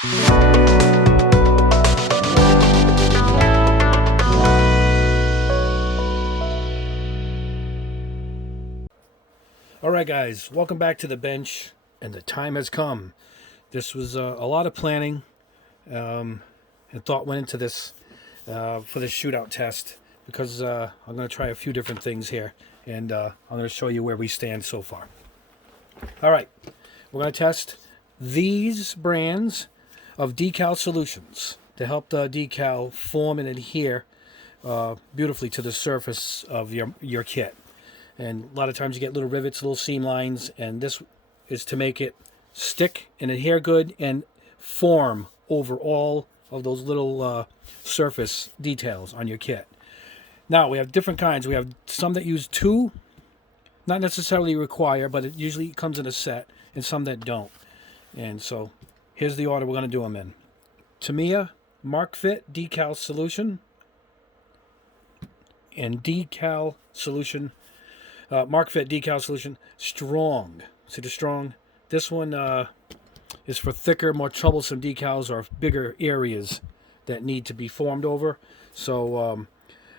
Alright guys, welcome back to the bench, and the time has come. This was a lot of planning and thought went into this for this shootout test, because I'm going to try a few different things here, and I'm going to show you where we stand so far. Alright, we're going to test these brands of decal solutions to help the decal form and adhere beautifully to the surface of your kit. And a lot of times you get little rivets, little seam lines, and this is to make it stick and adhere good and form over all of those little surface details on your kit. Now, we have different kinds. We have some that use two, not necessarily require, but it usually comes in a set, and some that don't. And so here's the order we're going to do them in. Tamiya Mark Fit Decal Solution and Decal Solution Mark Fit Decal Solution Strong. See the strong? This one is for thicker, more troublesome decals or bigger areas that need to be formed over. So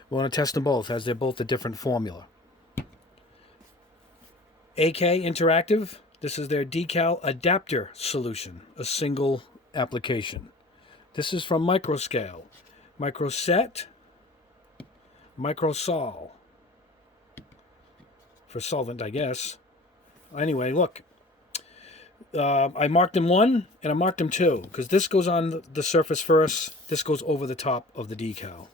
we want to test them both, as they're both a different formula. AK Interactive. This is their Decal Adapter Solution, a single application. This is from Microscale. Microset. Microsol. For solvent, I guess. Anyway, look. I marked them 1 and I marked them 2, because this goes on the surface first. This goes over the top of the decal.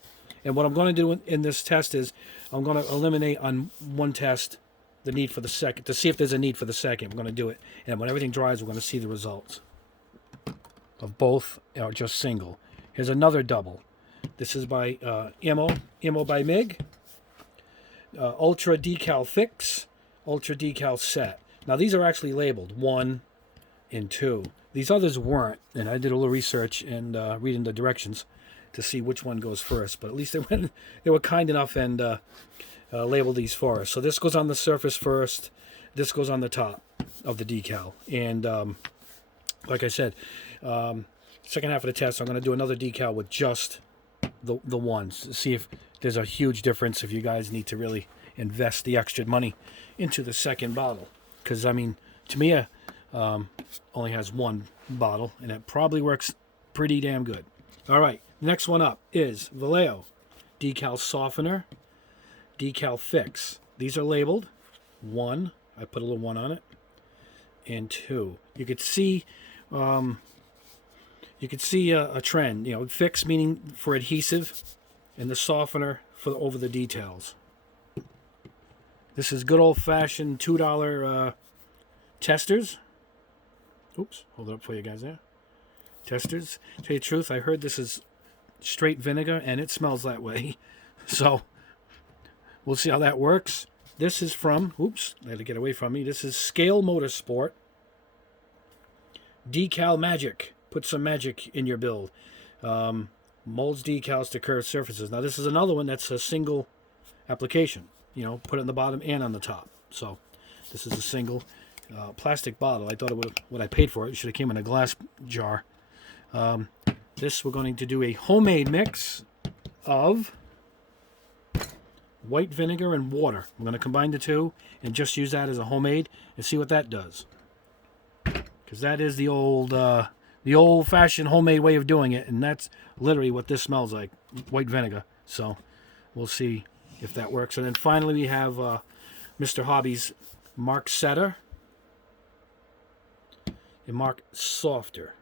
And what I'm going to do in this test is I'm going to eliminate on one test the need for the second, to see if there's a need for the second. I'm going to do it. And when everything dries, we're going to see the results of both, or just single. Here's another double. This is by Ammo by Mig. Ultra Decal Fix, Ultra Decal Set. Now these are actually labeled 1 and 2. These others weren't, and I did a little research and reading the directions to see which one goes first. But at least they were kind enough and labeled these for us. So this goes on the surface first. This goes on the top of the decal. And like I said, second half of the test, I'm going to do another decal with just the ones to see if there's a huge difference, if you guys need to really invest the extra money into the second bottle. Because, I mean, Tamiya only has one bottle, and it probably works pretty damn good. All right, next one up is Vallejo Decal Softener, Decal Fix. These are labeled 1. I put a little 1 on it. And 2. You could see... a trend. You know, fix meaning for adhesive, and the softener for over the details. This is good old-fashioned $2 testers. Oops, hold it up for you guys there. Testers. Tell you the truth, I heard this is straight vinegar, and it smells that way. So, we'll see how that works. This is from, oops, I had to get away from me. This is Scale Motorsport. Decal Magic. Put some magic in your build. Molds decals to curved surfaces. Now this is another one that's a single application. You know, put it on the bottom and on the top. So this is a single plastic bottle. I thought it would, what I paid for it should have came in a glass jar. This we're going to do a homemade mix of white vinegar and water. I'm going to combine the two and just use that as a homemade and see what that does. Because that is the old-fashioned homemade way of doing it, and that's literally what this smells like, white vinegar. So we'll see if that works. And then finally we have Mr. Hobbies Mark Setter and Mark Softer.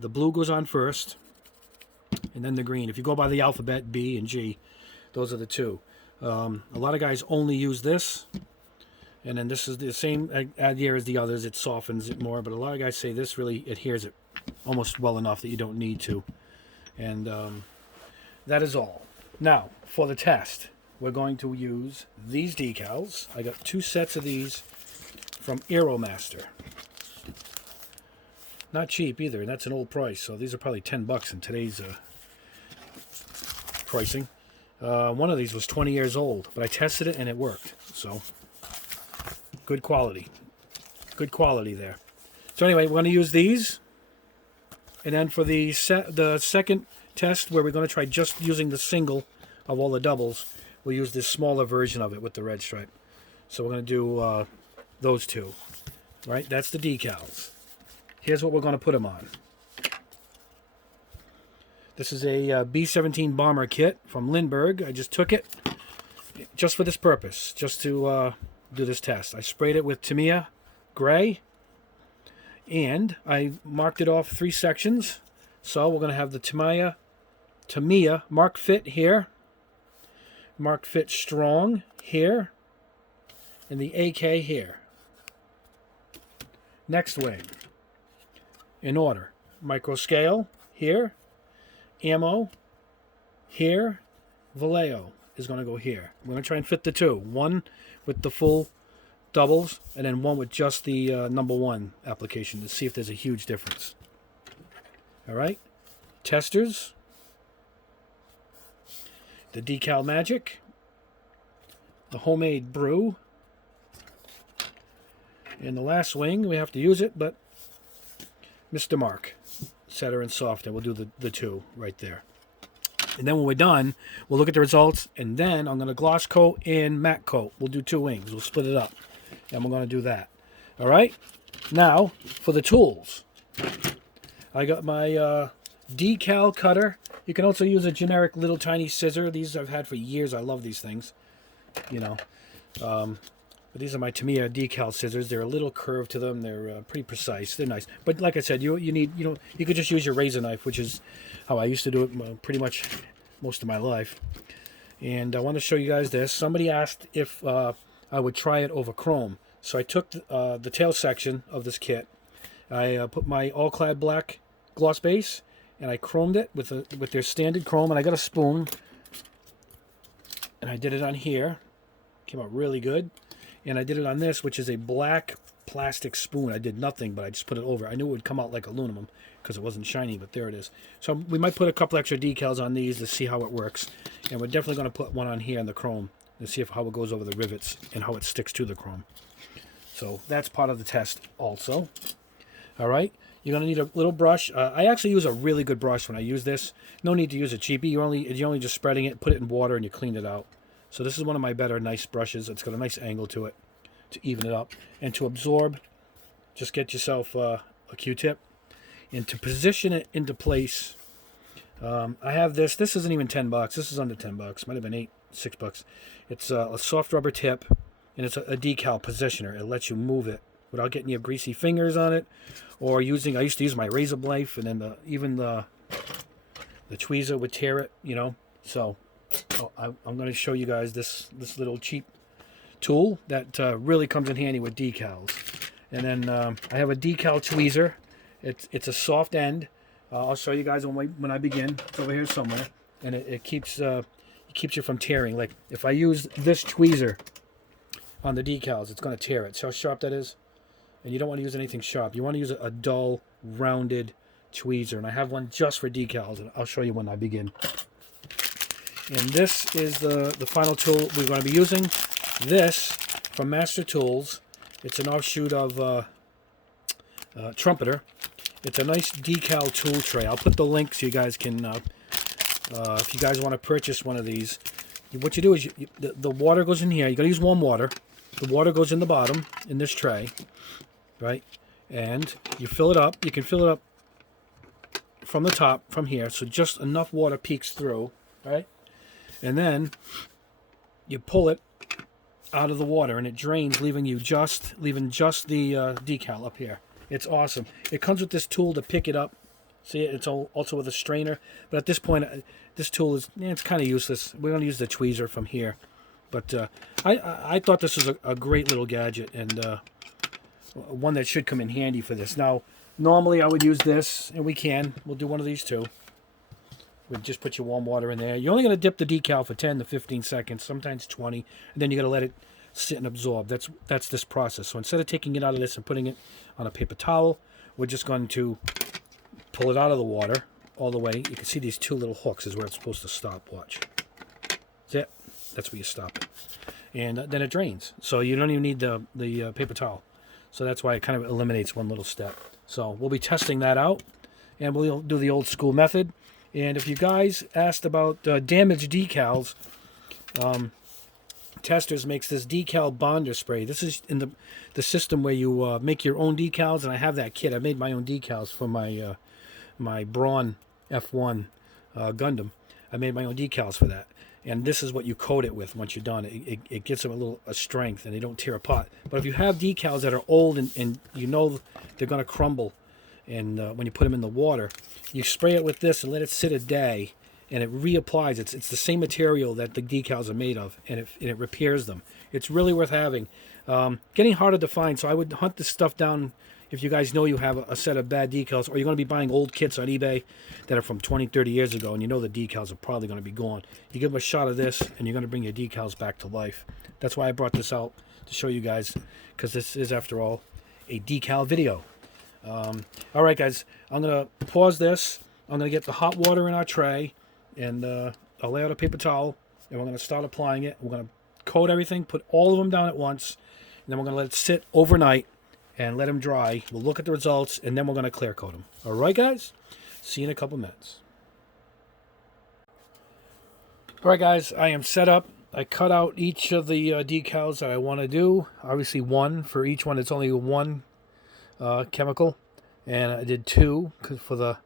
The blue goes on first, and then the green. If you go by the alphabet, B and G, those are the two. A lot of guys only use this, and then this is the same idea as the others. It softens it more, but a lot of guys say this really adheres it almost well enough that you don't need to. And that is all. Now, for the test, we're going to use these decals. I got 2 sets of these from Aeromaster. Not cheap either, and that's an old price. So these are probably $10 in today's pricing. One of these was 20 years old, but I tested it and it worked. So good quality. Good quality there. So anyway, we're going to use these. And then for the second test, where we're going to try just using the single of all the doubles, we'll use this smaller version of it with the red stripe. So we're going to do those two. Right? That's the decals. Here's what we're going to put them on. This is a B17 Bomber Kit from Lindbergh. I just took it just for this purpose, just to do this test. I sprayed it with Tamiya gray, and I marked it off 3 sections. So we're going to have the Tamiya Mark Fit here, Mark Fit Strong here, and the AK here. Next wing, in order, micro scale here, ammo here, Vallejo is going to go here. We're going to try and fit the 2. One with the full doubles, and then one with just the #1 application to see if there's a huge difference. All right, testers, the Decal Magic, the homemade brew, and the last wing, we have to use it, but Mr. Mark, setter and softer, we'll do the 2 right there. And then when we're done, we'll look at the results, and then I'm going to gloss coat and matte coat. We'll do 2 wings. We'll split it up, and we're going to do that. All right? Now, for the tools. I got my decal cutter. You can also use a generic little tiny scissor. These I've had for years. I love these things. You know. But these are my Tamiya decal scissors. They're a little curved to them. They're pretty precise. They're nice. But like I said, you could just use your razor knife, which is how I used to do it pretty much most of my life. And I want to show you guys this. Somebody asked if I would try it over chrome. So I took the tail section of this kit. I put my all-clad black gloss base, and I chromed it with their standard chrome. And I got a spoon, and I did it on here. Came out really good. And I did it on this, which is a black plastic spoon. I did nothing, but I just put it over. I knew it would come out like aluminum because it wasn't shiny, but there it is. So we might put a couple extra decals on these to see how it works. And we're definitely going to put one on here in the chrome and see how it goes over the rivets and how it sticks to the chrome. So that's part of the test also. All right. You're going to need a little brush. I actually use a really good brush when I use this. No need to use a cheapie. You're only just spreading it, put it in water, and you clean it out. So this is one of my better nice brushes. It's got a nice angle to it to even it up. And to absorb, just get yourself a Q-tip. And to position it into place, I have this. This isn't even $10. This is under $10. Might have been $6. It's a soft rubber tip, and it's a decal positioner. It lets you move it without getting your greasy fingers on it, or I used to use my razor blade, and then even the tweezer would tear it, you know. So I'm going to show you guys this little cheap tool that really comes in handy with decals. And then I have a Decal Tweezer. It's a soft end. I'll show you guys when I begin. It's over here somewhere, and it keeps you from tearing. Like if I use this tweezer on the decals, it's going to tear it. See how sharp that is? And you don't want to use anything sharp. You want to use a dull, rounded tweezer. And I have one just for decals, and I'll show you when I begin. And this is the final tool we're going to be using. This from Master Tools. It's an offshoot of Trumpeter. It's a nice decal tool tray. I'll put the link so you guys can, if you guys want to purchase one of these, what you do is the water goes in here. You got to use warm water. The water goes in the bottom in this tray, right? And you fill it up. You can fill it up from the top, from here, so just enough water peeks through, right? And then you pull it out of the water, and it drains, leaving just the decal up here. It's awesome. It comes with this tool to pick it up. See, it's also with a strainer. But at this point, this tool is it's kind of useless. We're going to use the tweezer from here. But I thought this was a great little gadget, and one that should come in handy for this. Now, normally I would use this, and we'll do one of these too. We just put your warm water in there. You're only going to dip the decal for 10 to 15 seconds, sometimes 20, and then you got to let it sit and absorb. That's this process. So instead of taking it out of this and putting it on a paper towel, we're just going to pull it out of the water all the way. You can see these 2 little hooks is where it's supposed to stop. Watch. That's it. That's where you stop it. And then it drains. So you don't even need the paper towel. So that's why it kind of eliminates one little step. So we'll be testing that out. and we'll do the old school method. And if you guys asked about damaged decals, Testers makes this decal bonder spray. This is in the system where you make your own decals, and I have that kit. I made my own decals for my my Braun F1 Gundam. I made my own decals for that, and this is what you coat it with once you're done. It gives them a little strength, and they don't tear apart. But if you have decals that are old and you know they're going to crumble, and when you put them in the water, you spray it with this and let it sit a day, and it reapplies. It's the same material that the decals are made of, and it repairs them. It's really worth having. Getting harder to find, so I would hunt this stuff down if you guys know you have a set of bad decals, or you're going to be buying old kits on eBay that are from 20, 30 years ago, and you know the decals are probably going to be gone. You give them a shot of this, and you're going to bring your decals back to life. That's why I brought this out, to show you guys, because this is, after all, a decal video. All right, guys, I'm going to pause this. I'm going to get the hot water in our tray, and I'll lay out a paper towel, and we're going to start applying it. We're going to coat everything, put all of them down at once, and then we're going to let it sit overnight and let them dry. We'll look at the results, and then we're going to clear coat them. All right, guys? See you in a couple minutes. All right, guys, I am set up. I cut out each of the decals that I want to do. Obviously, one for each one. It's only one chemical, and I did two for the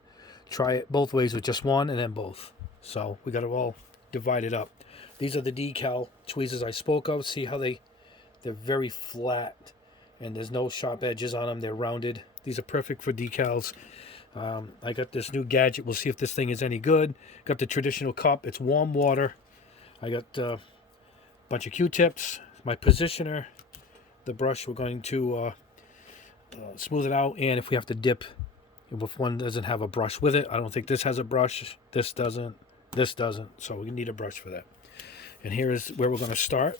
try it both ways with just one and then both. So we got it all divided up. These are the decal tweezers I spoke of. See how they're very flat, and there's no sharp edges on them. They're rounded. These are perfect for decals. I got this new gadget. We'll see if this thing is any good. Got the traditional cup. It's warm water. I got a bunch of Q-tips, my positioner, the brush. We're going to smooth it out, and if we have to dip, if one doesn't have a brush with it, I don't think this has a brush. This doesn't. This doesn't. So we need a brush for that. And here is where we're going to start.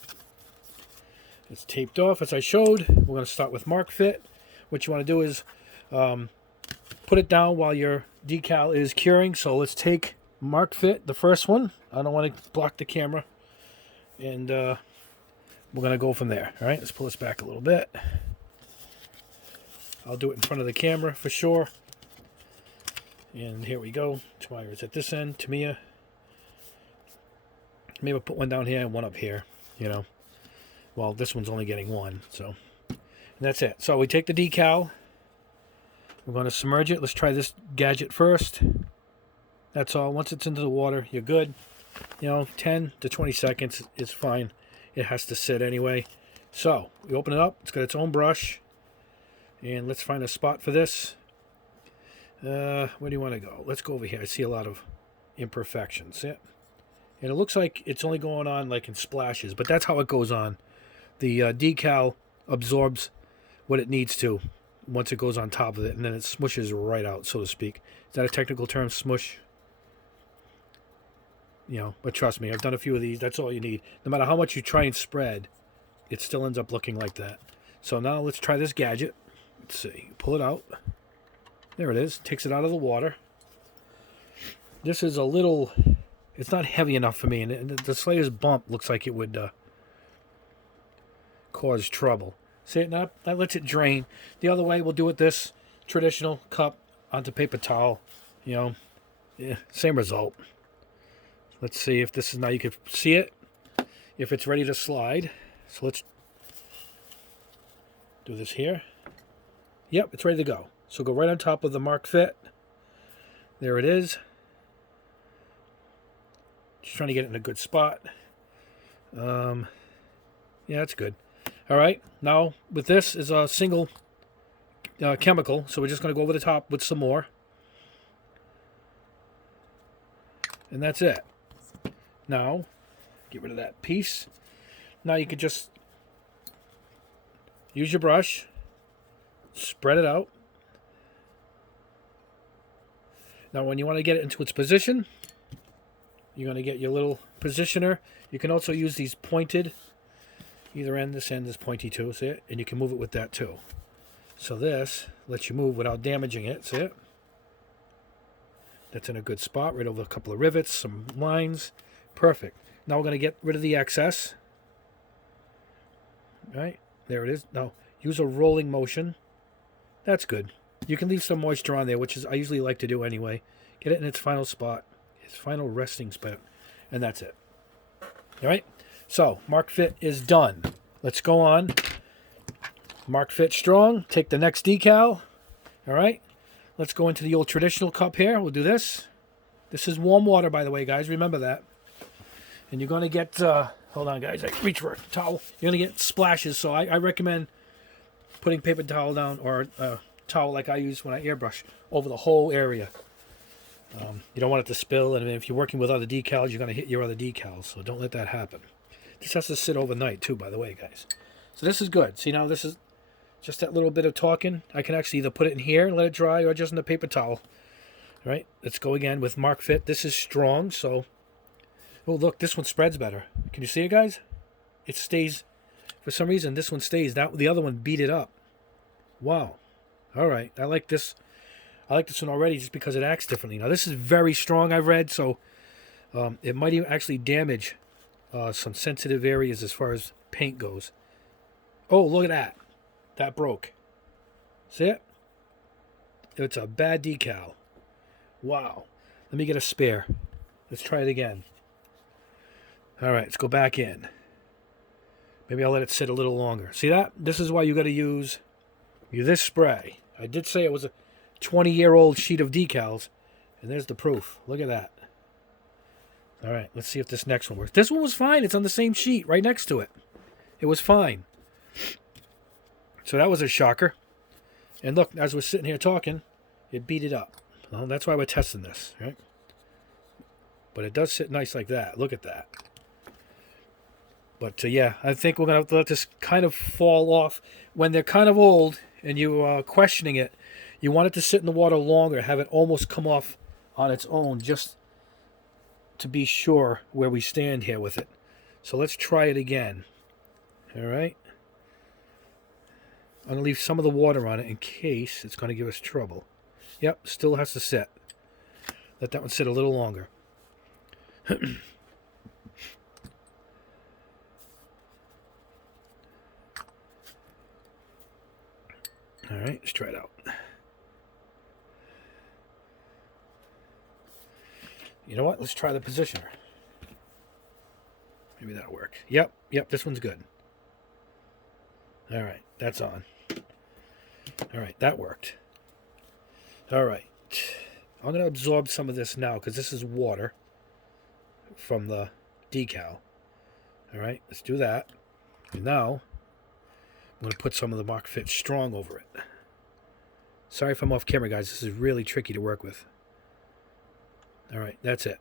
It's taped off as I showed. We're going to start with mark fit. What you want to do is put it down while your decal is curing. So let's take mark fit, the first one. I don't want to block the camera. And we're going to go from there. All right, let's pull this back a little bit. I'll do it in front of the camera for sure. And here we go. Wires at this end, Tamiya. Maybe I'll put one down here and one up here, you know. Well, this one's only getting one, so. And that's it. So we take the decal. We're going to submerge it. Let's try this gadget first. That's all. Once it's into the water, you're good. You know, 10 to 20 seconds is fine. It has to sit anyway. So we open it up. It's got its own brush. And let's find a spot for this. Where do you want to go? Let's go over here. I see a lot of imperfections. Yeah. And it looks like it's only going on like in splashes, but that's how it goes on. The decal absorbs what it needs to once it goes on top of it, and then it smushes right out, so to speak. Is that a technical term, smush? You know, but trust me, I've done a few of these. That's all you need. No matter how much you try and spread, it still ends up looking like that. So now let's try this gadget. Let's see. Pull it out. There it is. Takes it out of the water. This is a little... It's not heavy enough for me, and the slightest bump looks like it would cause trouble. See, now that lets it drain. The other way, we'll do it this traditional cup onto paper towel. You know, yeah, same result. Let's see if this is, now you can see it, if it's ready to slide. So let's do this here. Yep, it's ready to go. So go right on top of the mark fit. There it is. Just trying to get it in a good spot. Yeah, that's good. All right, now with this is a single chemical, so we're just going to go over the top with some more. And that's it. Now, get rid of that piece. Now you can just use your brush, spread it out. Now when you want to get it into its position, you're going to get your little positioner. You can also use these pointed, either end, this end is pointy too, see it? And you can move it with that too. So this lets you move without damaging it, see it? That's in a good spot, right over a couple of rivets, some lines. Perfect. Now we're going to get rid of the excess. Right, there it is. Now use a rolling motion. That's good. You can leave some moisture on there, which is I usually like to do anyway. Get it in its final spot, its final resting spot, and that's it. All right, so mark fit is done. Let's go on. Mark fit strong. Take the next decal. All right, let's go into the old traditional cup here. We'll do this. This is warm water, by the way, guys. Remember that. And you're going to get, hold on, guys. I reach for a towel. You're going to get splashes, so I recommend putting paper towel down or a towel like I use when I airbrush over the whole area. You don't want it to spill, and if you're working with other decals, you're going to hit your other decals, so don't let that happen. This has to sit overnight, too, by the way, guys. So this is good. See, now this is just that little bit of talking. I can actually either put it in here and let it dry or just in a paper towel. All right, let's go again with Mark Fit. This is strong, so... Oh, look, this one spreads better. Can you see it, guys? It stays... For some reason, this one stays. The other one beat it up. Wow. All right, I like this. I like this one already just because it acts differently. Now, this is very strong, I've read, so it might even actually damage some sensitive areas as far as paint goes. Oh, look at that. That broke. See it? It's a bad decal. Wow. Let me get a spare. Let's try it again. All right, let's go back in. Maybe I'll let it sit a little longer. See that? This is why you got to use this spray. I did say it was a 20-year-old sheet of decals, and there's the proof. Look at that. All right, let's see if this next one works. This one was fine. It's on the same sheet right next to it. It was fine. So that was a shocker. And look, as we're sitting here talking, it beat it up. Well, that's why we're testing this, right? But it does sit nice like that. Look at that. But yeah, I think we're going to have to let this kind of fall off. When they're kind of old and you are questioning it, you want it to sit in the water longer, have it almost come off on its own, just to be sure where we stand here with it. So let's try it again. All right. I'm going to leave some of the water on it in case it's going to give us trouble. Yep, still has to sit. Let that one sit a little longer. All right, let's try it out. You know what? Let's try the positioner. Maybe that'll work. Yep, this one's good. All right, that's on. All right, that worked. All right. I'm going to absorb some of this now because this is water from the decal. All right, let's do that. And now, I'm going to put some of the Mark Fit Strong over it. Sorry if I'm off camera, guys. This is really tricky to work with. All right, that's it.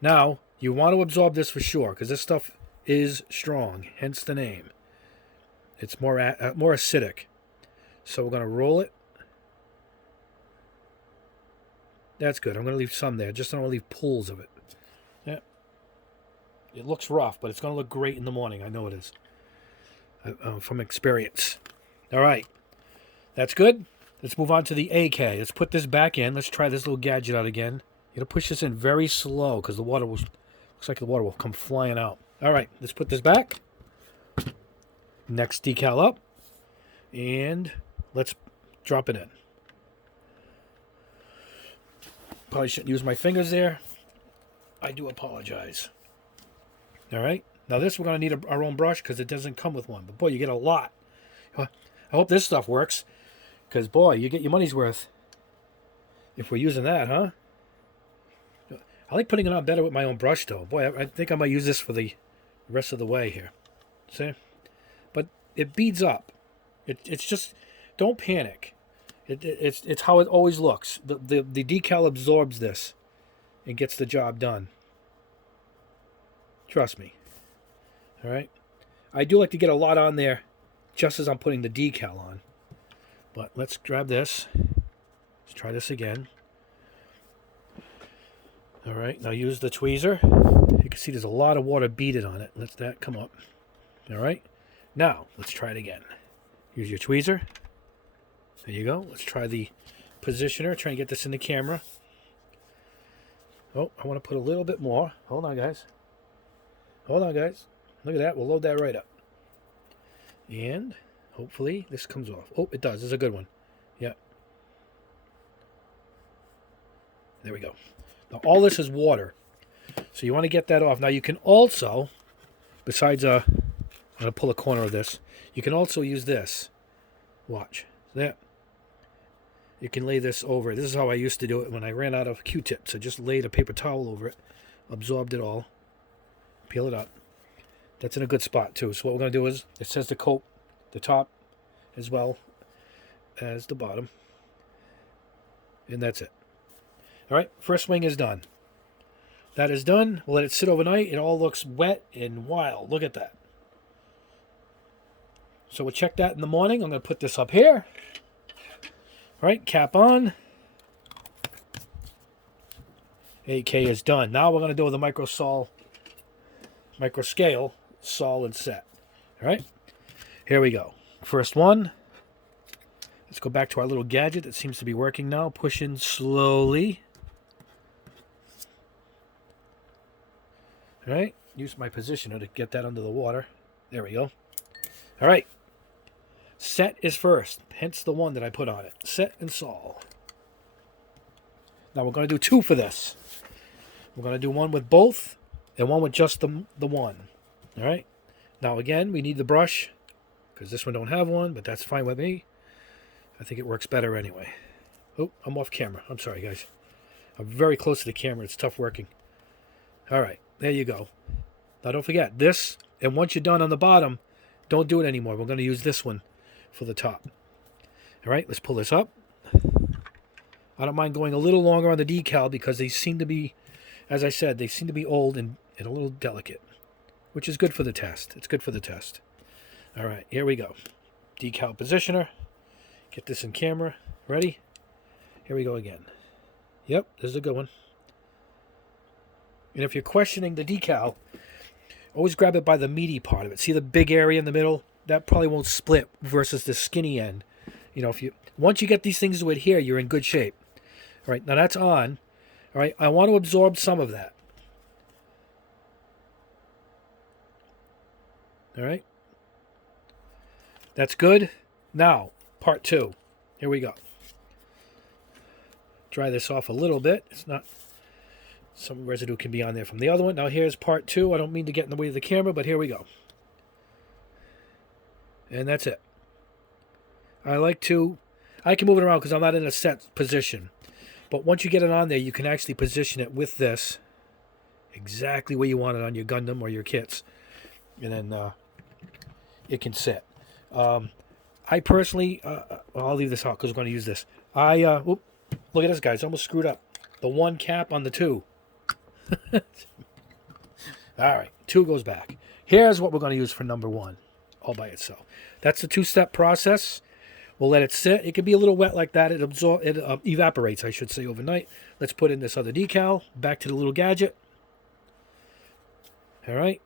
Now, you want to absorb this for sure because this stuff is strong, hence the name. It's more acidic. So we're going to roll it. That's good. I'm going to leave some there. Just don't want to leave pools of it. Yeah. It looks rough, but it's going to look great in the morning. I know it is. From experience. All right. That's good. Let's move on to the AK. Let's put this back in. Let's try this little gadget out again. You're going to push this in very slow because the water looks like the water will come flying out. All right. Let's put this back. Next decal up. And let's drop it in. Probably shouldn't use my fingers there. I do apologize. All right. Now this we're going to need our own brush because it doesn't come with one. But boy, you get a lot. I hope this stuff works because boy, you get your money's worth if we're using that, huh? I like putting it on better with my own brush though. Boy, I think I might use this for the rest of the way here. See? But it beads up. It's just, don't panic. It's how it always looks. The decal absorbs this and gets the job done. Trust me. All right. I do like to get a lot on there just as I'm putting the decal on. But let's grab this. Let's try this again. All right. Now use the tweezer. You can see there's a lot of water beaded on it. Let that come up. All right. Now let's try it again. Use your tweezer. There you go. Let's try the positioner. Try and get this in the camera. Oh, I want to put a little bit more. Hold on, guys. Hold on, guys. Look at that. We'll load that right up. And hopefully this comes off. Oh, it does. It's a good one. Yeah. There we go. Now all this is water, so you want to get that off. Now you can also, besides I'm going to pull a corner of this, you can also use this. Watch. There. You can lay this over. This is how I used to do it when I ran out of Q-tips. I just laid a paper towel over it, absorbed it all, peel it up. That's in a good spot too. So what we're going to do is, it says to coat the top as well as the bottom. And that's it. All right, first swing is done. That is done. We'll let it sit overnight. It all looks wet and wild. Look at that. So we'll check that in the morning. I'm going to put this up here. All right, cap on. 8K is done. Now we're going to do the micro scale, sol and set. All right, here we go. First one. Let's go back to our little gadget that seems to be working now. Push in slowly. All right, use my positioner to get that under the water. There we go. All right. Set is first, hence the one that I put on it. Set and sol. Now we're going to do two for this. We're going to do one with both and one with just the one. All right. Now again, we need the brush because this one don't have one, but that's fine with me. I think it works better anyway. Oh, I'm off camera. I'm sorry, guys. I'm very close to the camera. It's tough working. All right. There you go. Now don't forget this, and once you're done on the bottom, don't do it anymore. We're going to use this one for the top. All right, let's pull this up. I don't mind going a little longer on the decal because they seem to be, as I said, they seem to be old and a little delicate, which is good for the test. It's good for the test. All right, here we go. Decal positioner. Get this in camera. Ready? Here we go again. Yep, this is a good one. And if you're questioning the decal, always grab it by the meaty part of it. See the big area in the middle? That probably won't split versus the skinny end. You know, once you get these things to adhere, you're in good shape. All right, now that's on. All right, I want to absorb some of that. All right. That's good. Now, part two. Here we go. Dry this off a little bit. It's not... Some residue can be on there from the other one. Now here's part two. I don't mean to get in the way of the camera, but here we go. And that's it. I can move it around because I'm not in a set position. But once you get it on there, you can actually position it with this exactly where you want it on your Gundam or your kits. And then it can sit. I personally, I'll leave this out because we're going to use this. Look at this, guys. Almost screwed up. The one cap on the two. All right. Two goes back. Here's what we're going to use for number one. All by itself. That's the two-step process. We'll let it sit. It can be a little wet like that. It evaporates, I should say, overnight. Let's put in this other decal. Back to the little gadget. All right.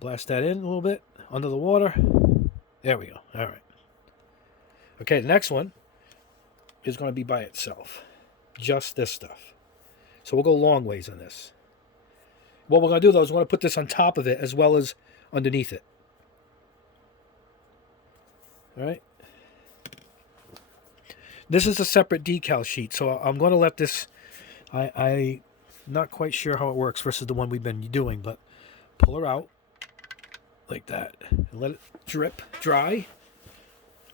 Blast that in a little bit. Under the water. There we go. All right. Okay, the next one is going to be by itself. Just this stuff. So we'll go long ways on this. What we're going to do, though, is we're going to put this on top of it as well as underneath it. All right. This is a separate decal sheet, so I'm going to let this... I'm not quite sure how it works versus the one we've been doing, but pull her out like that and let it drip dry.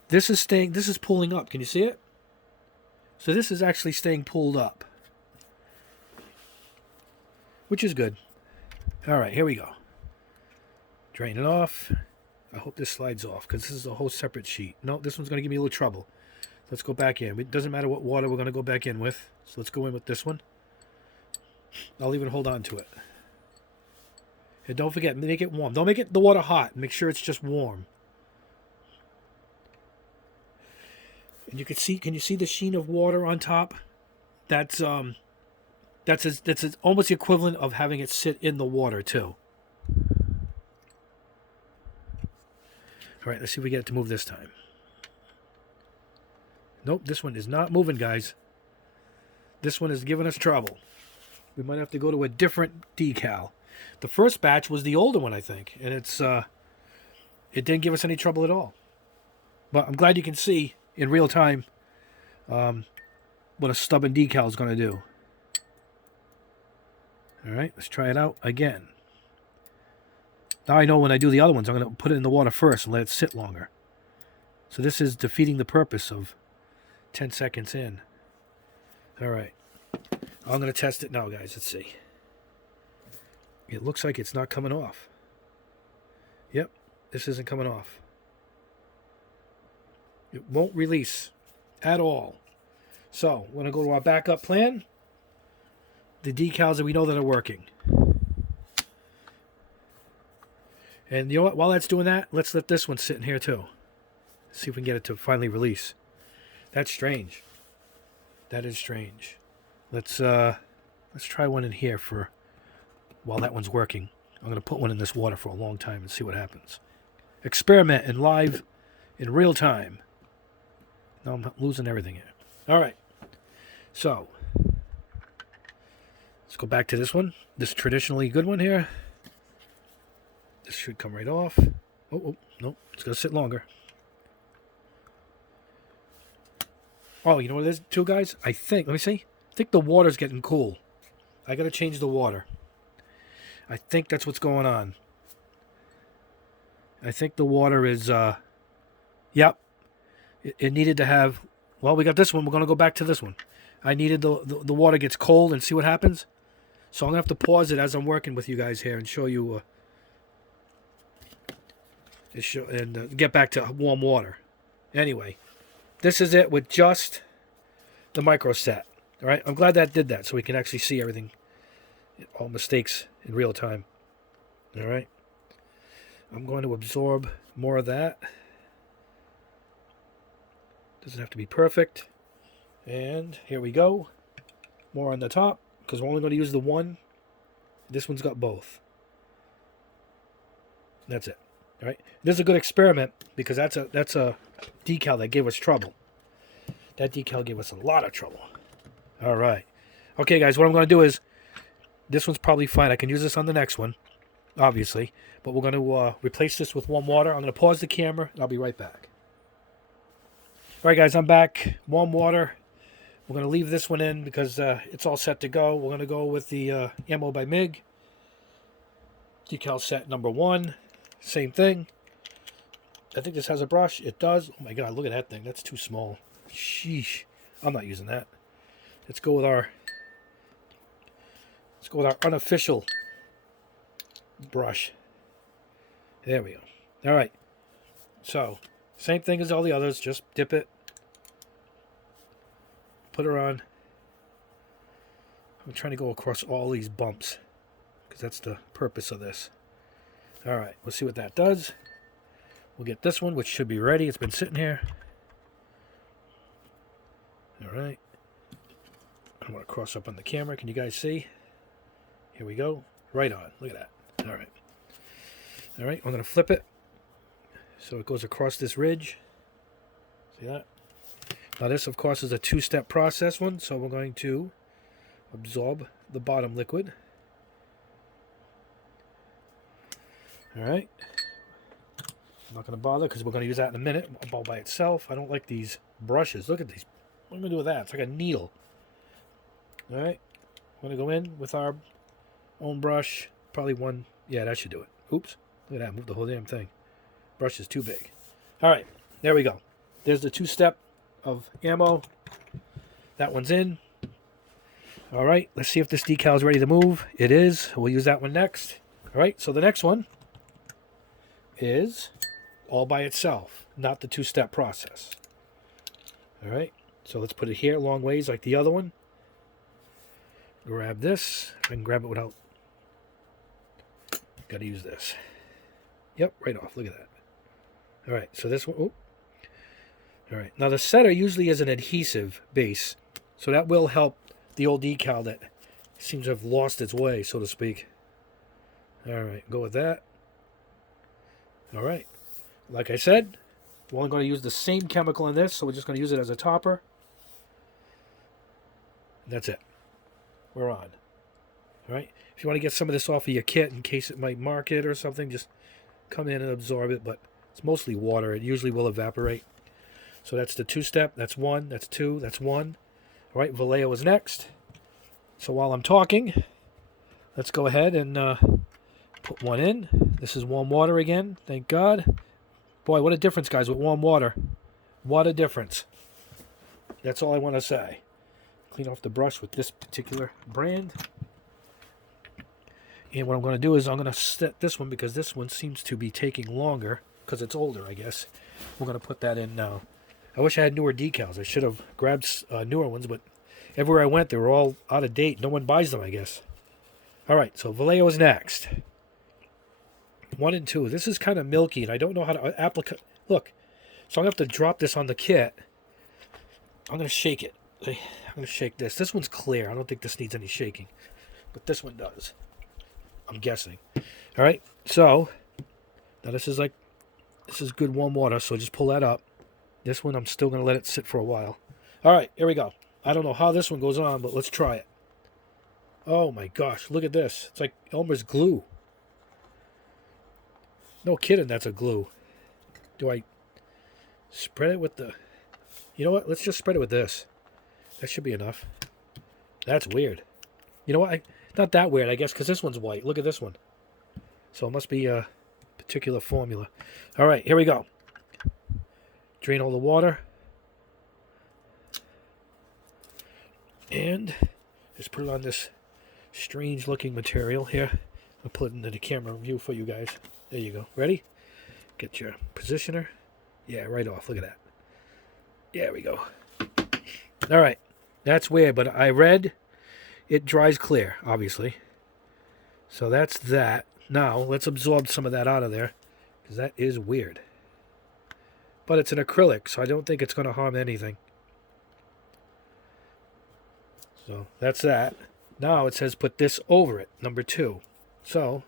This is pulling up. Can you see it? So this is actually staying pulled up, which is good. All right, here we go. Drain it off. I hope this slides off because this is a whole separate sheet. No, this one's going to give me a little trouble. Let's go back in. It doesn't matter what water we're going to go back in with. So let's go in with this one. I'll even hold on to it. And don't forget, make it warm. Don't make it the water hot. Make sure it's just warm. And you can you see the sheen of water on top? That's almost the equivalent of having it sit in the water too. All right, let's see if we get it to move this time. Nope, this one is not moving, guys. This one is giving us trouble. We might have to go to a different decal. The first batch was the older one, I think, and it didn't give us any trouble at all. But I'm glad you can see in real time what a stubborn decal is going to do. All right, let's try it out again. Now I know when I do the other ones, I'm going to put it in the water first and let it sit longer. So this is defeating the purpose of 10 seconds in. All right. I'm going to test it now, guys. Let's see. It looks like it's not coming off. Yep, this isn't coming off. It won't release at all. So, we're going to go to our backup plan. The decals that we know that are working. And you know what? While that's doing that, let's let this one sit in here too. See if we can get it to finally release. That's strange. That is strange. Let's try one in here for while that one's working. I'm going to put one in this water for a long time and see what happens. Experiment in live, in real time. No, I'm losing everything here. All right. So, let's go back to this one. This traditionally good one here. This should come right off. Oh, no. It's going to sit longer. Oh, you know what it is too, guys? I think, let me see. I think the water's getting cool. I got to change the water. I think that's what's going on. I think the water is, yep. It needed to have, well, we got this one. We're going to go back to this one. I needed the water gets cold and see what happens. So I'm going to have to pause it as I'm working with you guys here and show you, get back to warm water. Anyway, this is it with just the micro set. All right, I'm glad that did that so we can actually see everything, all mistakes in real time. All right, I'm going to absorb more of that. Doesn't have to be perfect. And here we go. More on the top because we're only going to use the one. This one's got both. That's it. All right. This is a good experiment because that's a decal that gave us trouble. That decal gave us a lot of trouble. All right. Okay, guys, what I'm going to do is, this one's probably fine. I can use this on the next one, obviously. But we're going to replace this with warm water. I'm going to pause the camera, and I'll be right back. All right, guys, I'm back. Warm water. We're going to leave this one in because it's all set to go. We're going to go with the Ammo by Mig. Decal set number 1. Same thing. I think this has a brush. It does. Oh, my God, look at that thing. That's too small. Sheesh. I'm not using that. Let's go with our unofficial brush. There we go. All right. So, same thing as all the others. Just dip it. Put her on. I'm trying to go across all these bumps because that's the purpose of this. All right. We'll see what that does. We'll get this one, which should be ready. It's been sitting here. All right. I'm going to cross up on the camera. Can you guys see? Here we go. Right on. Look at that. All right. All right. I'm going to flip it so it goes across this ridge. See that? Now this, of course, is a 2-step process one. So we're going to absorb the bottom liquid. All right. I'm not going to bother because we're going to use that in a minute all by itself. I don't like these brushes. Look at these. What am I going to do with that? It's like a needle. All right, I'm going to go in with our own brush. Probably one. Yeah, that should do it. Oops. Look at that. Move the whole damn thing. Brush is too big. All right, there we go. There's the 2-step of ammo. That one's in. All right, let's see if this decal is ready to move. It is. We'll use that one next. All right, so the next one is all by itself, not the 2-step process. All right, so let's put it here long ways like the other one. Grab this. I can grab it without. Got to use this. Yep, right off. Look at that. All right, so this one. Oh. All right, now the setter usually is an adhesive base, so that will help the old decal that seems to have lost its way, so to speak. All right, go with that. All right, like I said, we're only going to use the same chemical in this, so we're just going to use it as a topper. That's it. We're on. All right. If you want to get some of this off of your kit in case it might mark it or something, just come in and absorb it. But it's mostly water. It usually will evaporate. So that's the 2-step. That's 1. That's 2. That's 1. All right. Vallejo is next. So while I'm talking, let's go ahead and put one in. This is warm water again, thank God. Boy, what a difference, guys, with warm water. What a difference. That's all I want to say. Clean off the brush with this particular brand. And what I'm going to do is I'm going to set this one, because this one seems to be taking longer because it's older, I guess. We're going to put that in now. I wish I had newer decals. I should have grabbed newer ones, but everywhere I went, they were all out of date. No one buys them, I guess. All right, so Vallejo is next. 1 and 2. This is kind of milky, and I don't know how to apply. Look, so I'm going to have to drop this on the kit. I'm going to shake it. I'm going to shake this. This one's clear. I don't think this needs any shaking, but this one does. I'm guessing. All right, so now this is good warm water, so just pull that up. This one, I'm still going to let it sit for a while. All right, here we go. I don't know how this one goes on, but let's try it. Oh my gosh, look at this. It's like Elmer's glue. No kidding, that's a glue. Do I spread it with the... You know what? Let's just spread it with this. That should be enough. That's weird. You know what? Not that weird, I guess, because this one's white. Look at this one. So it must be a particular formula. All right, here we go. Drain all the water. And just put it on this strange-looking material here. I'll put it into the camera view for you guys. There you go. Ready? Get your positioner. Yeah, right off. Look at that. There we go. All right. That's weird, but I read it dries clear, obviously. So that's that. Now, let's absorb some of that out of there, because that is weird. But it's an acrylic, so I don't think it's going to harm anything. So that's that. Now it says put this over it, number 2. So,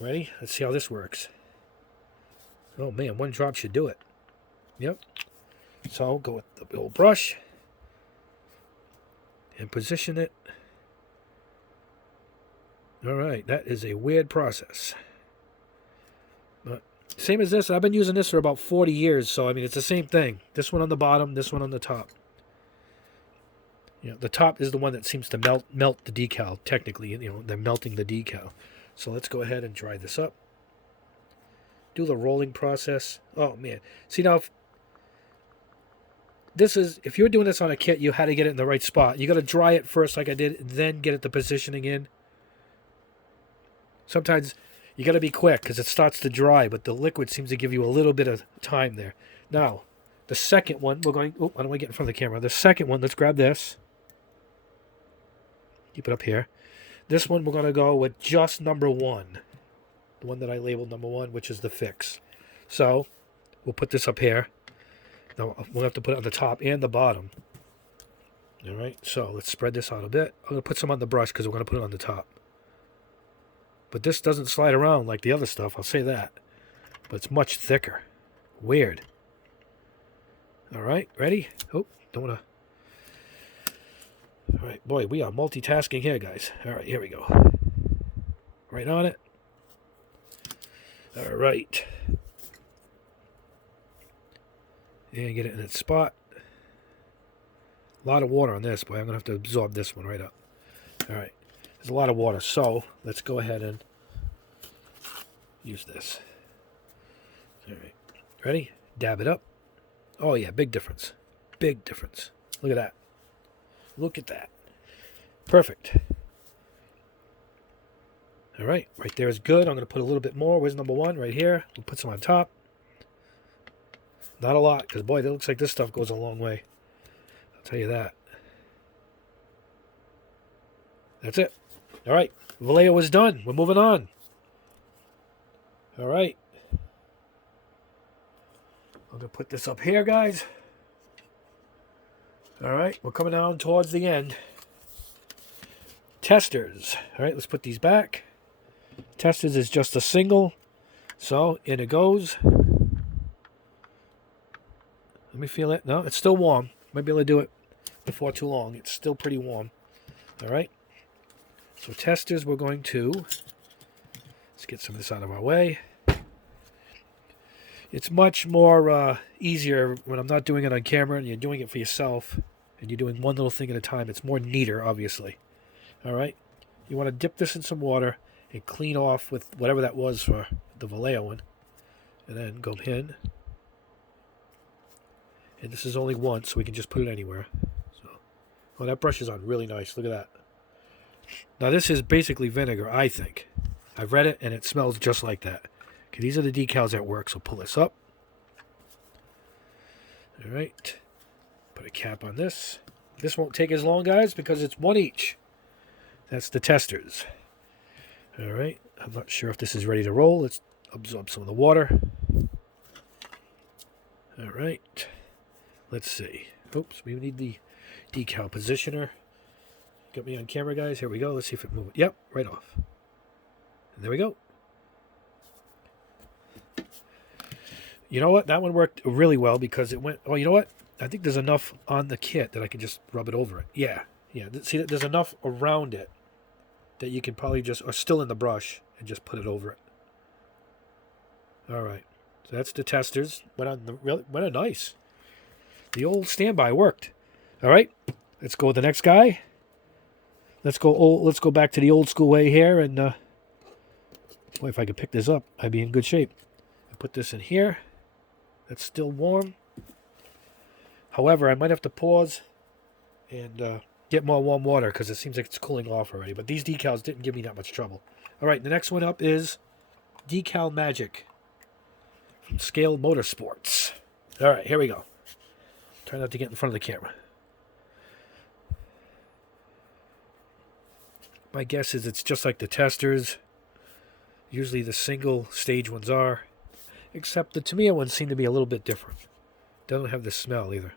ready? Let's see how this works. Oh man, 1 drop should do it. Yep. So go with the old brush and position it. All right, that is a weird process. But same as this, I've been using this for about 40 years, so I mean it's the same thing. This one on the bottom, this one on the top. You know, the top is the one that seems to melt the decal, technically. You know, they're melting the decal. So let's go ahead and dry this up. Do the rolling process. Oh, man. See, now, if you're doing this on a kit, you had to get it in the right spot. You got to dry it first like I did, then get it the positioning in. Sometimes you got to be quick because it starts to dry, but the liquid seems to give you a little bit of time there. Now, the second one, we're going... Oh, I don't want to get in front of the camera. The second one, let's grab this. Keep it up here. This one, we're going to go with just number 1. The one that I labeled number 1, which is the fix. So, we'll put this up here. Now, we'll have to put it on the top and the bottom. All right, so let's spread this out a bit. I'm going to put some on the brush because we're going to put it on the top. But this doesn't slide around like the other stuff, I'll say that. But it's much thicker. Weird. All right, ready? Oh, don't want to... All right, boy, we are multitasking here, guys. All right, here we go. Right on it. All right. And get it in its spot. A lot of water on this, boy. I'm going to have to absorb this one right up. All right. There's a lot of water, so let's go ahead and use this. All right. Ready? Dab it up. Oh, yeah, big difference. Big difference. Look at that. Look at that. Perfect. All right, right there is good. I'm going to put a little bit more. Where's number 1? Right here. We'll put some on top. Not a lot, because, boy, it looks like this stuff goes a long way. I'll tell you that. That's it. All right, Vallejo is done. We're moving on. All right. I'm going to put this up here, guys. All right, we're coming down towards the end. Testers. All right, let's put these back. Testers is just a single. So, in it goes. Let me feel it. No, it's still warm. Might be able to do it before too long. It's still pretty warm. All right. So, testers, we're going to... Let's get some of this out of our way. It's much more easier when I'm not doing it on camera and you're doing it for yourself. And you're doing one little thing at a time. It's more neater, obviously. All right. You want to dip this in some water and clean off with whatever that was for the Vallejo one. And then go in. And this is only one, so we can just put it anywhere. So, oh, that brush is on really nice. Look at that. Now, this is basically vinegar, I think. I've read it, and it smells just like that. Okay, these are the decals that work, so pull this up. All right. Put a cap on this. This won't take as long, guys, because it's one each. That's the testers. All right. I'm not sure if this is ready to roll. Let's absorb some of the water. All right. Let's see. Oops, we need the decal positioner. Got me on camera, guys. Here we go. Let's see if it moves. Yep, right off. And there we go. You know what? That one worked really well because it went... Oh, you know what? I think there's enough on the kit that I can just rub it over it. Yeah. Yeah. See, there's enough around it that you can probably just... Or still in the brush and just put it over it. All right. So that's the testers. Went on nice. The old standby worked. All right. Let's go with the next guy. Let's go back to the old school way here. And boy, if I could pick this up, I'd be in good shape. I put this in here. That's still warm. However, I might have to pause and get more warm water because it seems like it's cooling off already. But these decals didn't give me that much trouble. All right, the next one up is Decal Magic from Scale Motorsports. All right, here we go. Try not to get in front of the camera. My guess is it's just like the testers. Usually the single stage ones are. Except the Tamiya ones seem to be a little bit different. Doesn't have the smell either.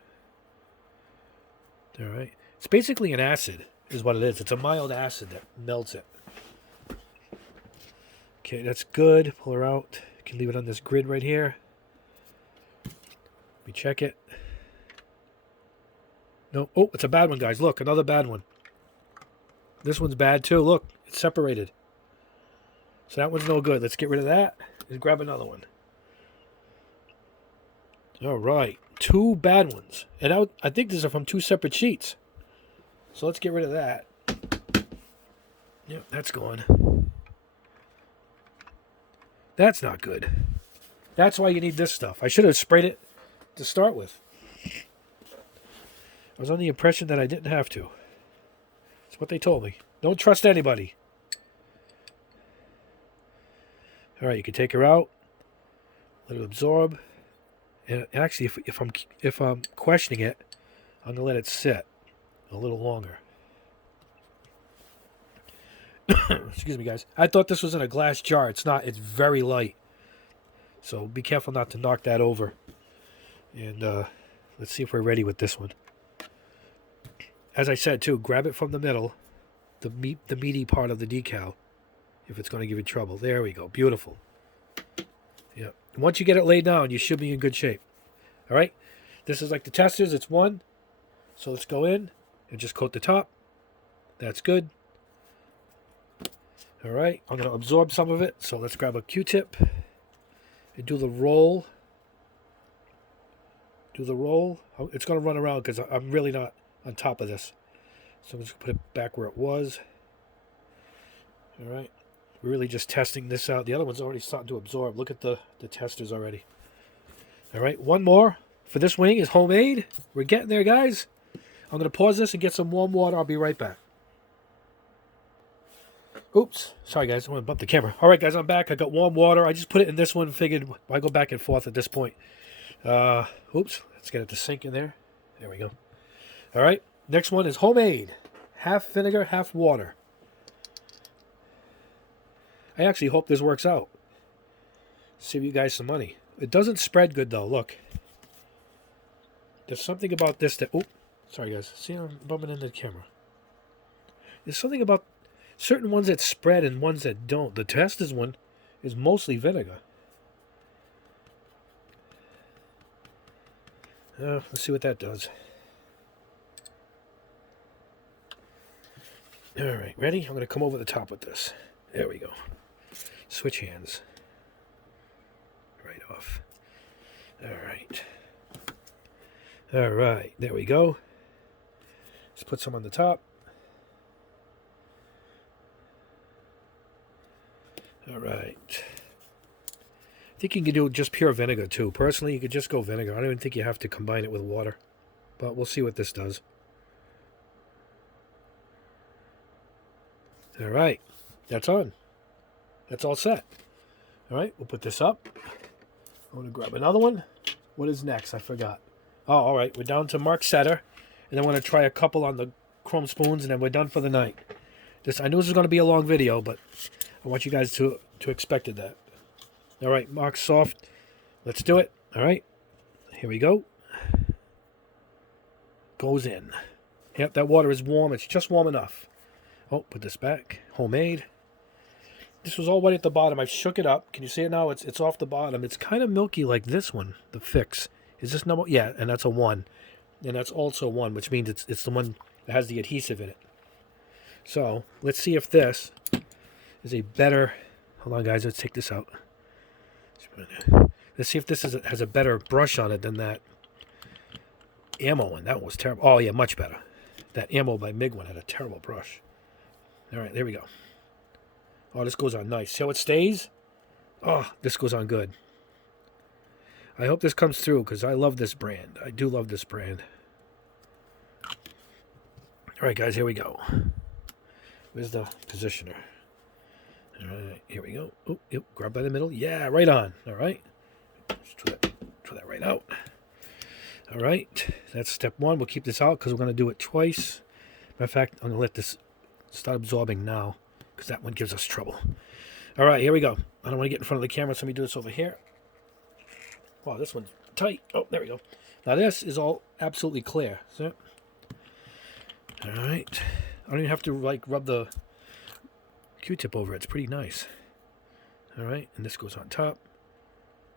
All right. It's basically an acid is what it is. It's a mild acid that melts it. Okay, that's good. Pull her out. You can leave it on this grid right here. Let me check it. No. Oh, it's a bad one, guys. Look, another bad one. This one's bad too. Look, it's separated. So that one's no good. Let's get rid of that and grab another one. All right. Two bad ones. And I think these are from two separate sheets. So let's get rid of that. Yep, that's gone. That's not good. That's why you need this stuff. I should have sprayed it to start with. I was under the impression that I didn't have to. That's what they told me. Don't trust anybody. All right, you can take her out. Let it absorb. And actually, if I'm questioning it, I'm gonna let it sit a little longer. Excuse me, guys. I thought this was in a glass jar. It's not. It's very light. So be careful not to knock that over. And let's see if we're ready with this one. As I said, too, grab it from the middle, the meaty part of the decal, if it's going to give you trouble. There we go. Beautiful. Yeah. Once you get it laid down, you should be in good shape. All right? This is like the testers. It's one. So let's go in and just coat the top. That's good. All right. I'm going to absorb some of it. So let's grab a Q-tip and do the roll. Do the roll. It's going to run around because I'm really not on top of this. So I'm just going to put it back where it was. All right. We're really just testing this out. The other one's already starting to absorb. Look at the testers already. All right. One more for this wing is homemade. We're getting there, guys. I'm going to pause this and get some warm water. I'll be right back. Oops. Sorry, guys. I want to bump the camera. All right, guys. I'm back. I got warm water. I just put it in this one. Figured why go back and forth at this point. Oops. Let's get it to sink in there. There we go. All right. Next one is homemade. Half vinegar, half water. I actually hope this works out. Save you guys some money. It doesn't spread good, though. Look. There's something about this that... Oh, sorry, guys. See, I'm bumping into the camera. There's something about certain ones that spread and ones that don't. The testers one is mostly vinegar. Let's see what that does. All right, ready? I'm going to come over the top with this. There we go. Switch hands. Right off. All right. All right, there we go. Let's put some on the top. All right. I think you can do just pure vinegar too. Personally, you could just go vinegar. I don't even think you have to combine it with water. But we'll see what this does. All right. That's on. That's all set. All right. We'll put this up. I'm going to grab another one. What is next? I forgot. Oh, all right. We're down to Mark Setter. And then we're going to try a couple on the chrome spoons. And then we're done for the night. I knew this was going to be a long video, but I want you guys to expect that. All right. Mark Soft. Let's do it. All right. Here we go. Goes in. Yep, that water is warm. It's just warm enough. Oh, put this back. Homemade. This was all wet at the bottom. I shook it up. Can you see it now? It's off the bottom. It's kind of milky like this one, the Fix. Is this number? Yeah, and that's a 1. And that's also 1, which means it's the one that has the adhesive in it. So, let's see if this is a better... Hold on, guys. Let's take this out. Let's see if this has a better brush on it than that Ammo one. That one was terrible. Oh, yeah, much better. That Ammo by Mig one had a terrible brush. All right, there we go. Oh, this goes on nice. See how it stays? Oh, this goes on good. I hope this comes through because I love this brand. I do love this brand. All right, guys, here we go. Where's the positioner? All right, here we go. Oh, yep, grab by the middle. Yeah, right on. All right. Just throw that right out. All right, that's step 1. We'll keep this out because we're going to do it twice. Matter of fact, I'm going to let this start absorbing now because that one gives us trouble. All right, here we go. I don't want to get in front of the camera, so let me do this over here. Wow, this one's tight. Oh, there we go. Now this is all absolutely clear. So, all right. I don't even have to like rub the Q-tip over it. It's pretty nice. All right, and this goes on top.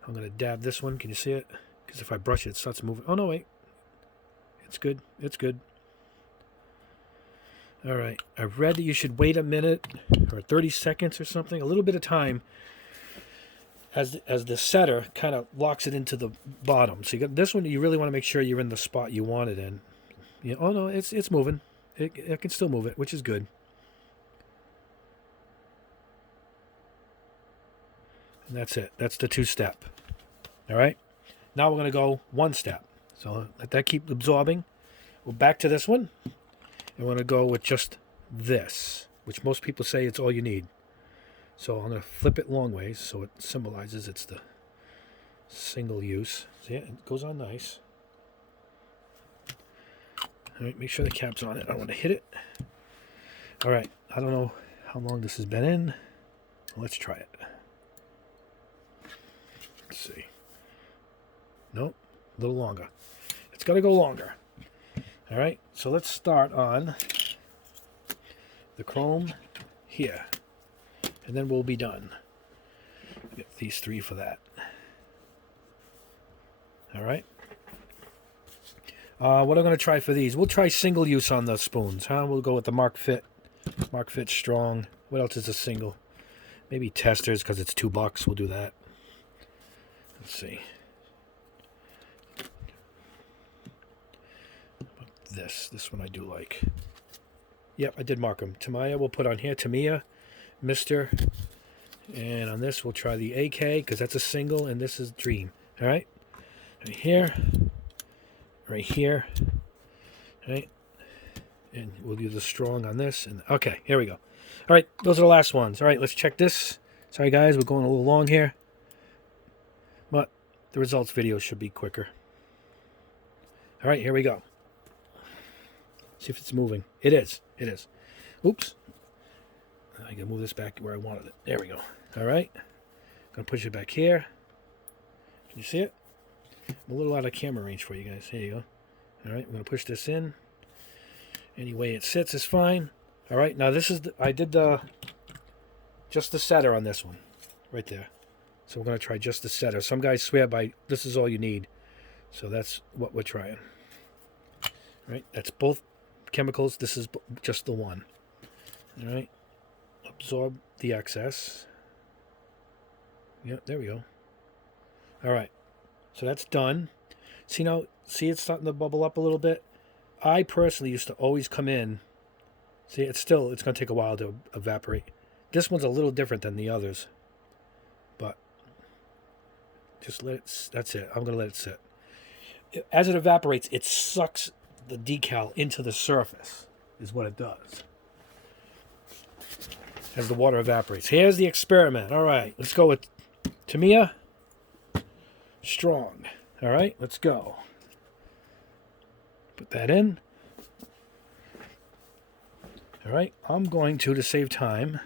I'm going to dab this one. Can you see it? Because if I brush it, it starts moving. Oh, no, wait. It's good. It's good. All right. I read that you should wait a minute or 30 seconds or something. A little bit of time as the setter kind of locks it into the bottom. So you got this one. You really want to make sure you're in the spot you want it in. Yeah. Oh, no, it's moving. It can still move it, which is good. And that's it. That's the 2-step. All right. Now we're going to go 1 step. So let that keep absorbing. We're back to this one. And we're going to go with just this, which most people say it's all you need. So I'm going to flip it long ways so it symbolizes it's the single use. See, it goes on nice. All right, make sure the cap's on it. I don't want to hit it. All right, I don't know how long this has been in. Let's try it. Let's see. Nope, a little longer. It's got to go longer. All right, so let's start on the chrome here, and then we'll be done. Get these 3 for that. All right. What I'm going to try for these, we'll try single use on the spoons. We'll go with the Mark Fit Strong. What else is a single? Maybe Testers because it's $2. We'll do that. Let's see. This one I do like. Yep, I did mark them. Tamiya we'll put on here. Tamiya, Mr. And on this we'll try the AK because that's a single and this is Dream. All right. Right here. Right here. All right. And we'll do the strong on this. And okay, here we go. All right, those are the last ones. All right, let's check this. Sorry guys, we're going a little long here. But the results video should be quicker. All right, here we go. See if it's moving. It is. It is. Oops. I gotta move this back where I wanted it. There we go. All right. Gonna push it back here. Can you see it? I'm a little out of camera range for you guys. Here you go. All right. I'm gonna push this in. Any way it sits is fine. All right. Now this is I did just the setter on this one, right there. So we're gonna try just the setter. Some guys swear by this is all you need. So that's what we're trying. All right. That's both chemicals. This is just the one. All right. Absorb the excess. Yep, there we go. All right. So that's done. See now, see it's starting to bubble up a little bit. I personally used to always come in. See, it's going to take a while to evaporate. This one's a little different than the others. Just let it, that's it. I'm going to let it sit. As it evaporates, it sucks the decal into the surface, is what it does. As the water evaporates. Here's the experiment. All right, let's go with Tamiya Strong. All right, let's go. Put that in. All right, I'm going to save time,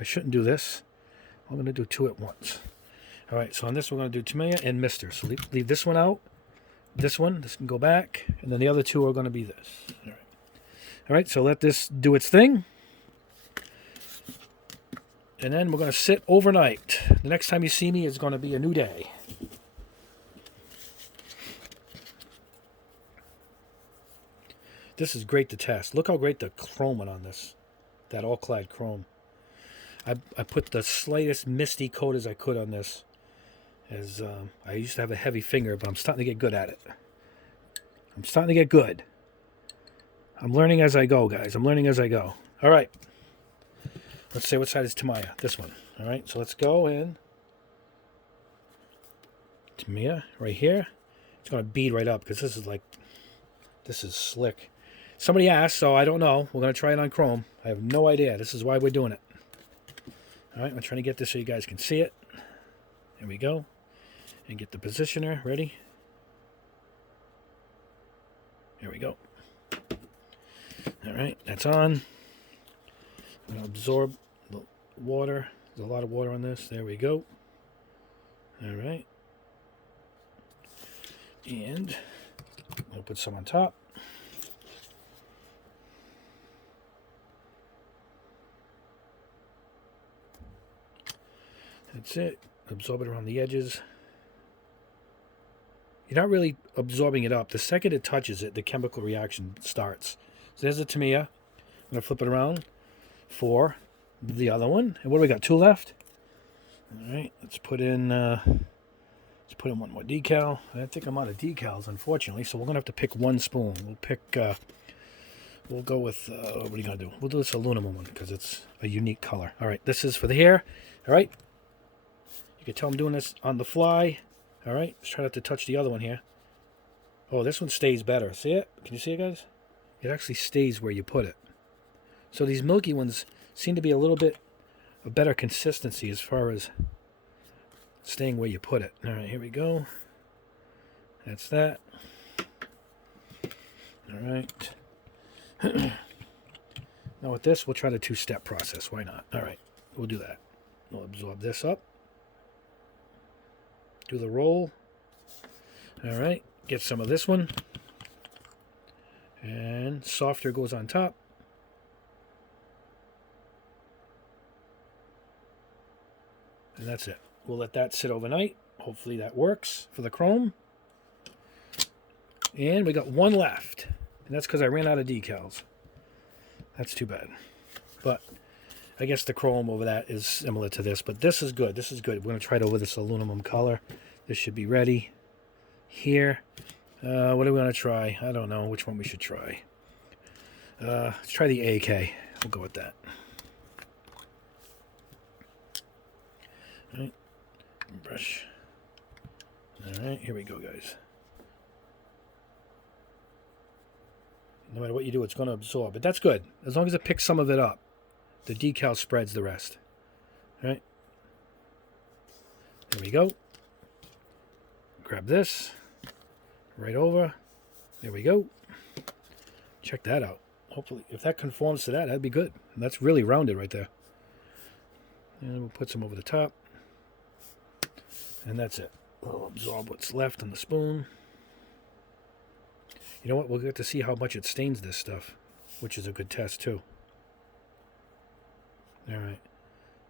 I shouldn't do this. I'm going to do two at once. All right, so on this we're going to do Tamiya and Mister. So leave this one out. This can go back, and then the other two are going to be this. All right, so let this do its thing. And then we're going to sit overnight. The next time you see me is going to be a new day. This is great to test. Look how great the chrome went on this. That all-clad chrome. I put the slightest misty coat as I could on this. As I used to have a heavy finger, but I'm starting to get good at it. I'm starting to get good. I'm learning as I go, guys. I'm learning as I go. All right. Let's say what side is Tamiya. This one. All right. So let's go in. Tamiya right here. It's going to bead right up because this is slick. Somebody asked, so I don't know. We're going to try it on chrome. I have no idea. This is why we're doing it. All right. I'm trying to get this so you guys can see it. There we go. And get the positioner ready. There we go. All right, that's on. I'm going to absorb the water. There's a lot of water on this. There we go. All right. And I'll put some on top. That's it. Absorb it around the edges. You're not really absorbing it up. The second it touches it, the chemical reaction starts. So there's the Tamiya. I'm going to flip it around for the other one. And what do we got? Two left? All right. Let's put in one more decal. I think I'm out of decals, unfortunately. So we're going to have to pick one spoon. We'll go with, what are you going to do? We'll do this aluminum one because it's a unique color. All right. This is for the hair. All right. You can tell I'm doing this on the fly. All right, let's try not to touch the other one here. Oh, this one stays better. See it? Can you see it, guys? It actually stays where you put it. So these milky ones seem to be a little bit a better consistency as far as staying where you put it. All right, here we go. That's that. All right. Now with this, we'll try the two-step process. Why not? All right, we'll do that. We'll absorb this up. Do the roll. All right, get some of this one. And softer goes on top. And that's it. We'll let that sit overnight. Hopefully that works for the chrome. And we got one left. And that's because I ran out of decals. That's too bad. But I guess the chrome over that is similar to this. But this is good. This is good. We're going to try it over this aluminum color. This should be ready. Here. What do we want to try? I don't know which one we should try. Let's try the AK. We'll go with that. All right. Brush. All right. Here we go, guys. No matter what you do, it's going to absorb. But that's good. As long as it picks some of it up. The decal spreads the rest. All right. There we go. Grab this. Right over. There we go. Check that out. Hopefully, if that conforms to that, that'd be good. And that's really rounded right there. And we'll put some over the top. And that's it. We'll absorb what's left on the spoon. You know what? We'll get to see how much it stains this stuff, which is a good test too. All right.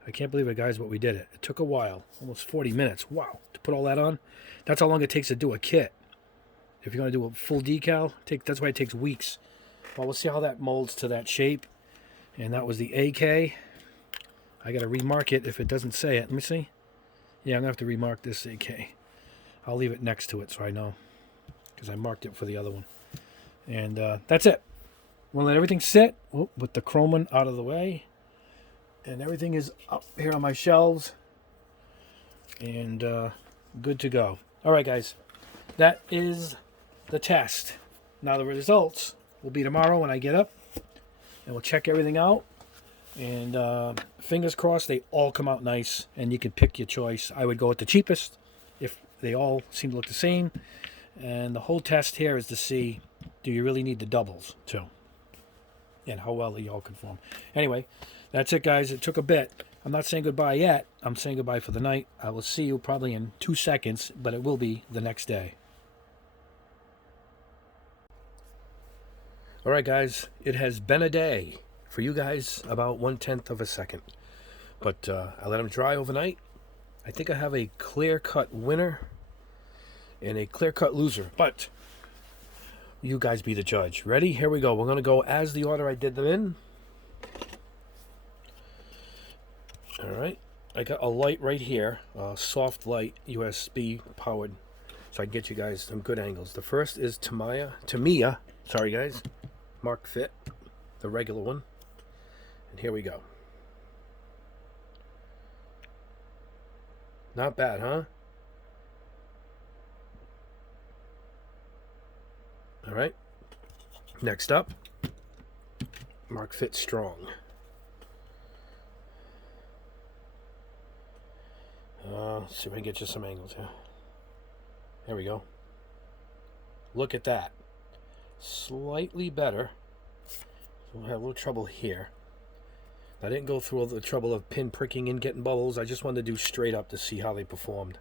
I can't believe it, guys, what we did it. It took a while, almost 40 minutes. Wow, to put all that on. That's how long it takes to do a kit. If you're going to do a full decal, that's why it takes weeks. Well, we'll see how that molds to that shape. And that was the AK. I got to remark it if it doesn't say it. Let me see. Yeah, I'm going to have to remark this AK. I'll leave it next to it so I know. Because I marked it for the other one. And that's it. We'll let everything sit with the chrome one out of the way. And everything is up here on my shelves. And good to go. All right, guys, that is the test. Now the results will be tomorrow when I get up, and we'll check everything out. And fingers crossed they all come out nice, and you can pick your choice. I would go with the cheapest if they all seem to look the same. And the whole test here is to see, do you really need the doubles too? And how well they all conform. Anyway, that's it, guys. It took a bit. I'm not saying goodbye yet. I'm saying goodbye for the night. I will see you probably in 2 seconds, but it will be the next day. All right, guys. It has been a day. For you guys, about 1/10 of a second. But I let them dry overnight. I think I have a clear-cut winner and a clear-cut loser. But you guys be the judge. Ready? Here we go. We're going to go as the order I did them in. All right. I got a light right here. A soft light, USB powered. So I can get you guys some good angles. The first is Tamiya. Sorry, guys. Mark Fit. The regular one. And here we go. Not bad, huh? All right. Next up, Mark Fit Strong. Let's see if I can get you some angles here. There we go. Look at that. Slightly better. We'll have a little trouble here. I didn't go through all the trouble of pin pricking and getting bubbles. I just wanted to do straight up to see how they performed.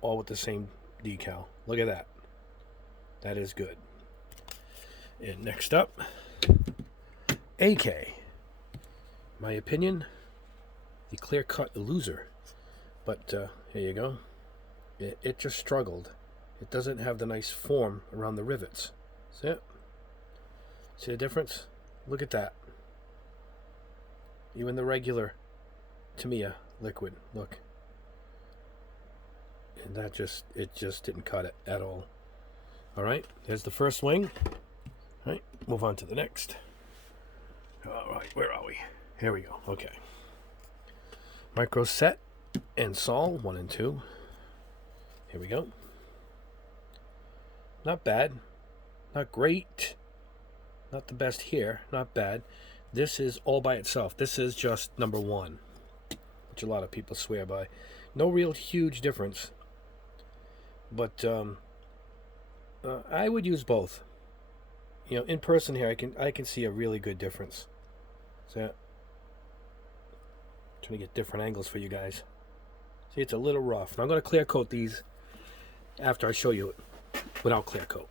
All with the same decal. Look at that. That is good. And next up, AK. My opinion, the clear-cut loser. But here you go. It just struggled. It doesn't have the nice form around the rivets. See it? See the difference? Look at that. Even the regular Tamiya liquid, look. And it just didn't cut it at all. All right, there's the first wing. All right, move on to the next. All right, where are we? Here we go, okay. Micro Set and Sol, 1 and 2. Here we go. Not bad, not great. Not the best here, not bad. This is all by itself. This is just number 1, which a lot of people swear by. No real huge difference, but I would use both. You know, in person here, I can see a really good difference. So, trying to get different angles for you guys. See, it's a little rough. Now I'm going to clear coat these after I show you it without clear coat.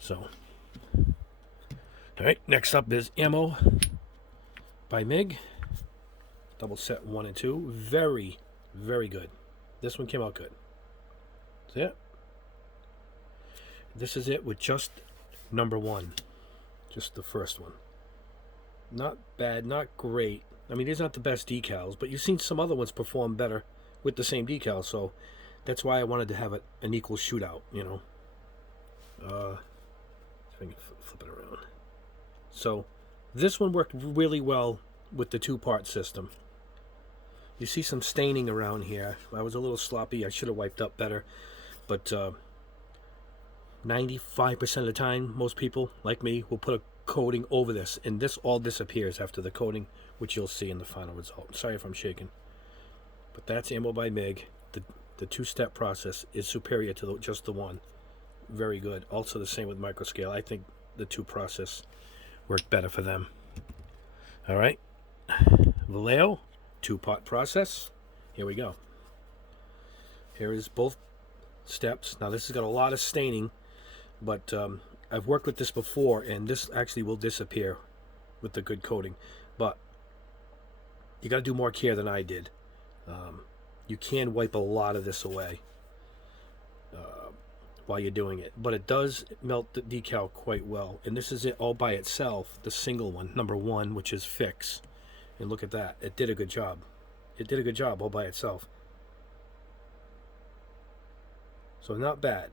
So. All right, next up is Ammo by Mig. Double Set 1 and 2. Very, very good. This one came out good. See it? This is it with just number 1. Just the first one. Not bad, not great. I mean, these aren't the best decals, but you've seen some other ones perform better with the same decal, so that's why I wanted to have an equal shootout, you know. If I can flip it around. So this one worked really well with the 2-part system. You see some staining around here. I was a little sloppy. I should have wiped up better. But 95% of the time, most people, like me, will put a coating over this. And this all disappears after the coating, which you'll see in the final result. Sorry if I'm shaking. But that's Ammo by Mig. The 2-step process is superior to just the 1. Very good. Also the same with microscale. I think the 2 process worked better for them. All right. Vallejo, 2-part process. Here we go. Here is both steps. Now this has got a lot of staining, but I've worked with this before, and this actually will disappear with the good coating. But you got to do more care than I did. You can wipe a lot of this away while you're doing it, but it does melt the decal quite well. And this is it all by itself, the single one, number 1, which is Fix. And look at that, it did a good job. It did a good job all by itself. So not bad.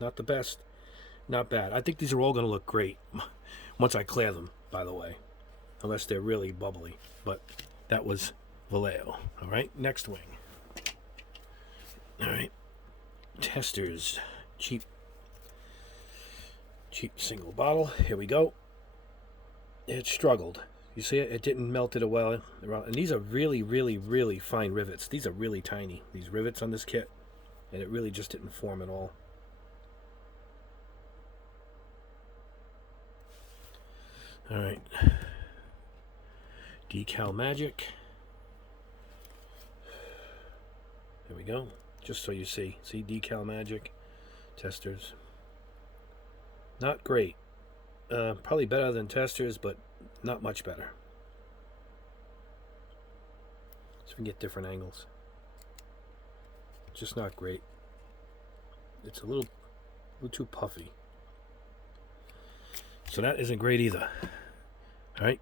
Not the best, not bad. I think these are all going to look great once I clear them, by the way, unless they're really bubbly. But that was Vallejo. All right, next wing. All right, Testers, cheap single bottle. Here we go. It struggled. You see it? It didn't melt it well. And these are really, really, really fine rivets. These are really tiny, these rivets on this kit. And it really just didn't form at all. All right. Decal Magic. There we go. Just so you see. See, Decal Magic. Testers. Not great. Probably better than Testers, but not much better. So we can get different angles. Just not great. It's a little too puffy. So that isn't great either. All right.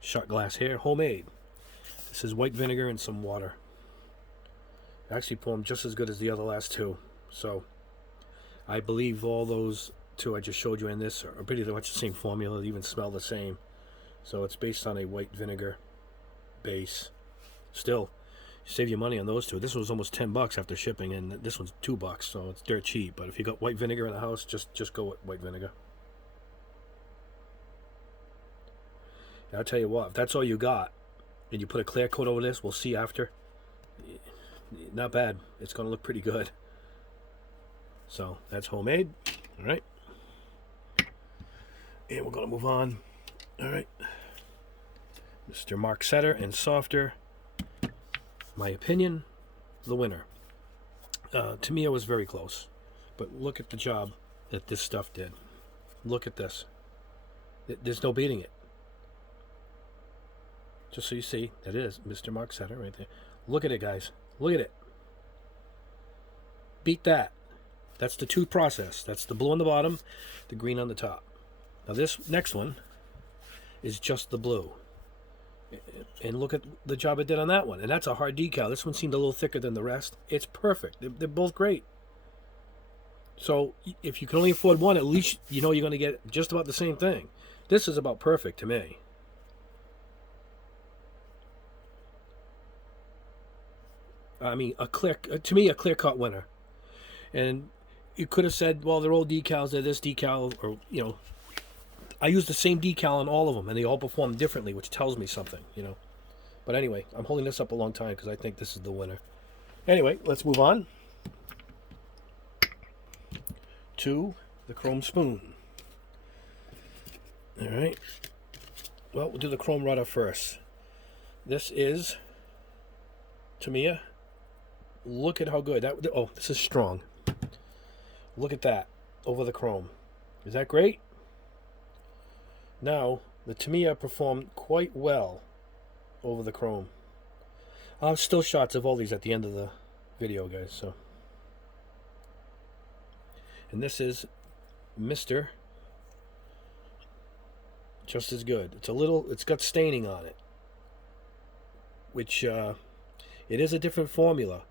Shot glass here. Homemade. This is white vinegar and some water. It actually formed just as good as the other last two. So I believe all those two I just showed you in this are pretty much the same formula. They even smell the same. So it's based on a white vinegar base. Still, you save your money on those two. This was almost $10 after shipping, and this one's $2, so it's dirt cheap. But if you got white vinegar in the house, just go with white vinegar. And I'll tell you what, if that's all you got, and you put a clear coat over this, we'll see after. Not bad. It's going to look pretty good. So that's homemade. All right. And we're going to move on. All right. Mr. Mark Setter and Softer. My opinion, the winner. Tamiya was very close. But look at the job that this stuff did. Look at this. There's no beating it. Just so you see, that is Mr. Mark Setter right there. Look at it, guys. Look at it. Beat that. That's the two process. That's the blue on the bottom, the green on the top. Now this next one is just the blue. And look at the job it did on that one. And that's a hard decal. This one seemed a little thicker than the rest. It's perfect. They're both great. So if you can only afford one, at least you know you're going to get just about the same thing. This is about perfect to me. I mean, to me, a clear-cut winner. And you could have said, well, they're all decals, they're this decal, or, you know, I used the same decal on all of them, and they all perform differently, which tells me something, you know. But anyway, I'm holding this up a long time because I think this is the winner. Anyway, let's move on to the chrome spoon. All right. Well, we'll do the chrome rudder first. This is Tamiya. Look at how good that. Oh, this is strong. Look at that over the chrome. Is that great? Now, the Tamiya performed quite well over the chrome. I'll have still shots of all these at the end of the video, guys. So, and this is Mr. Just as good. It's got staining on it, which it is a different formula.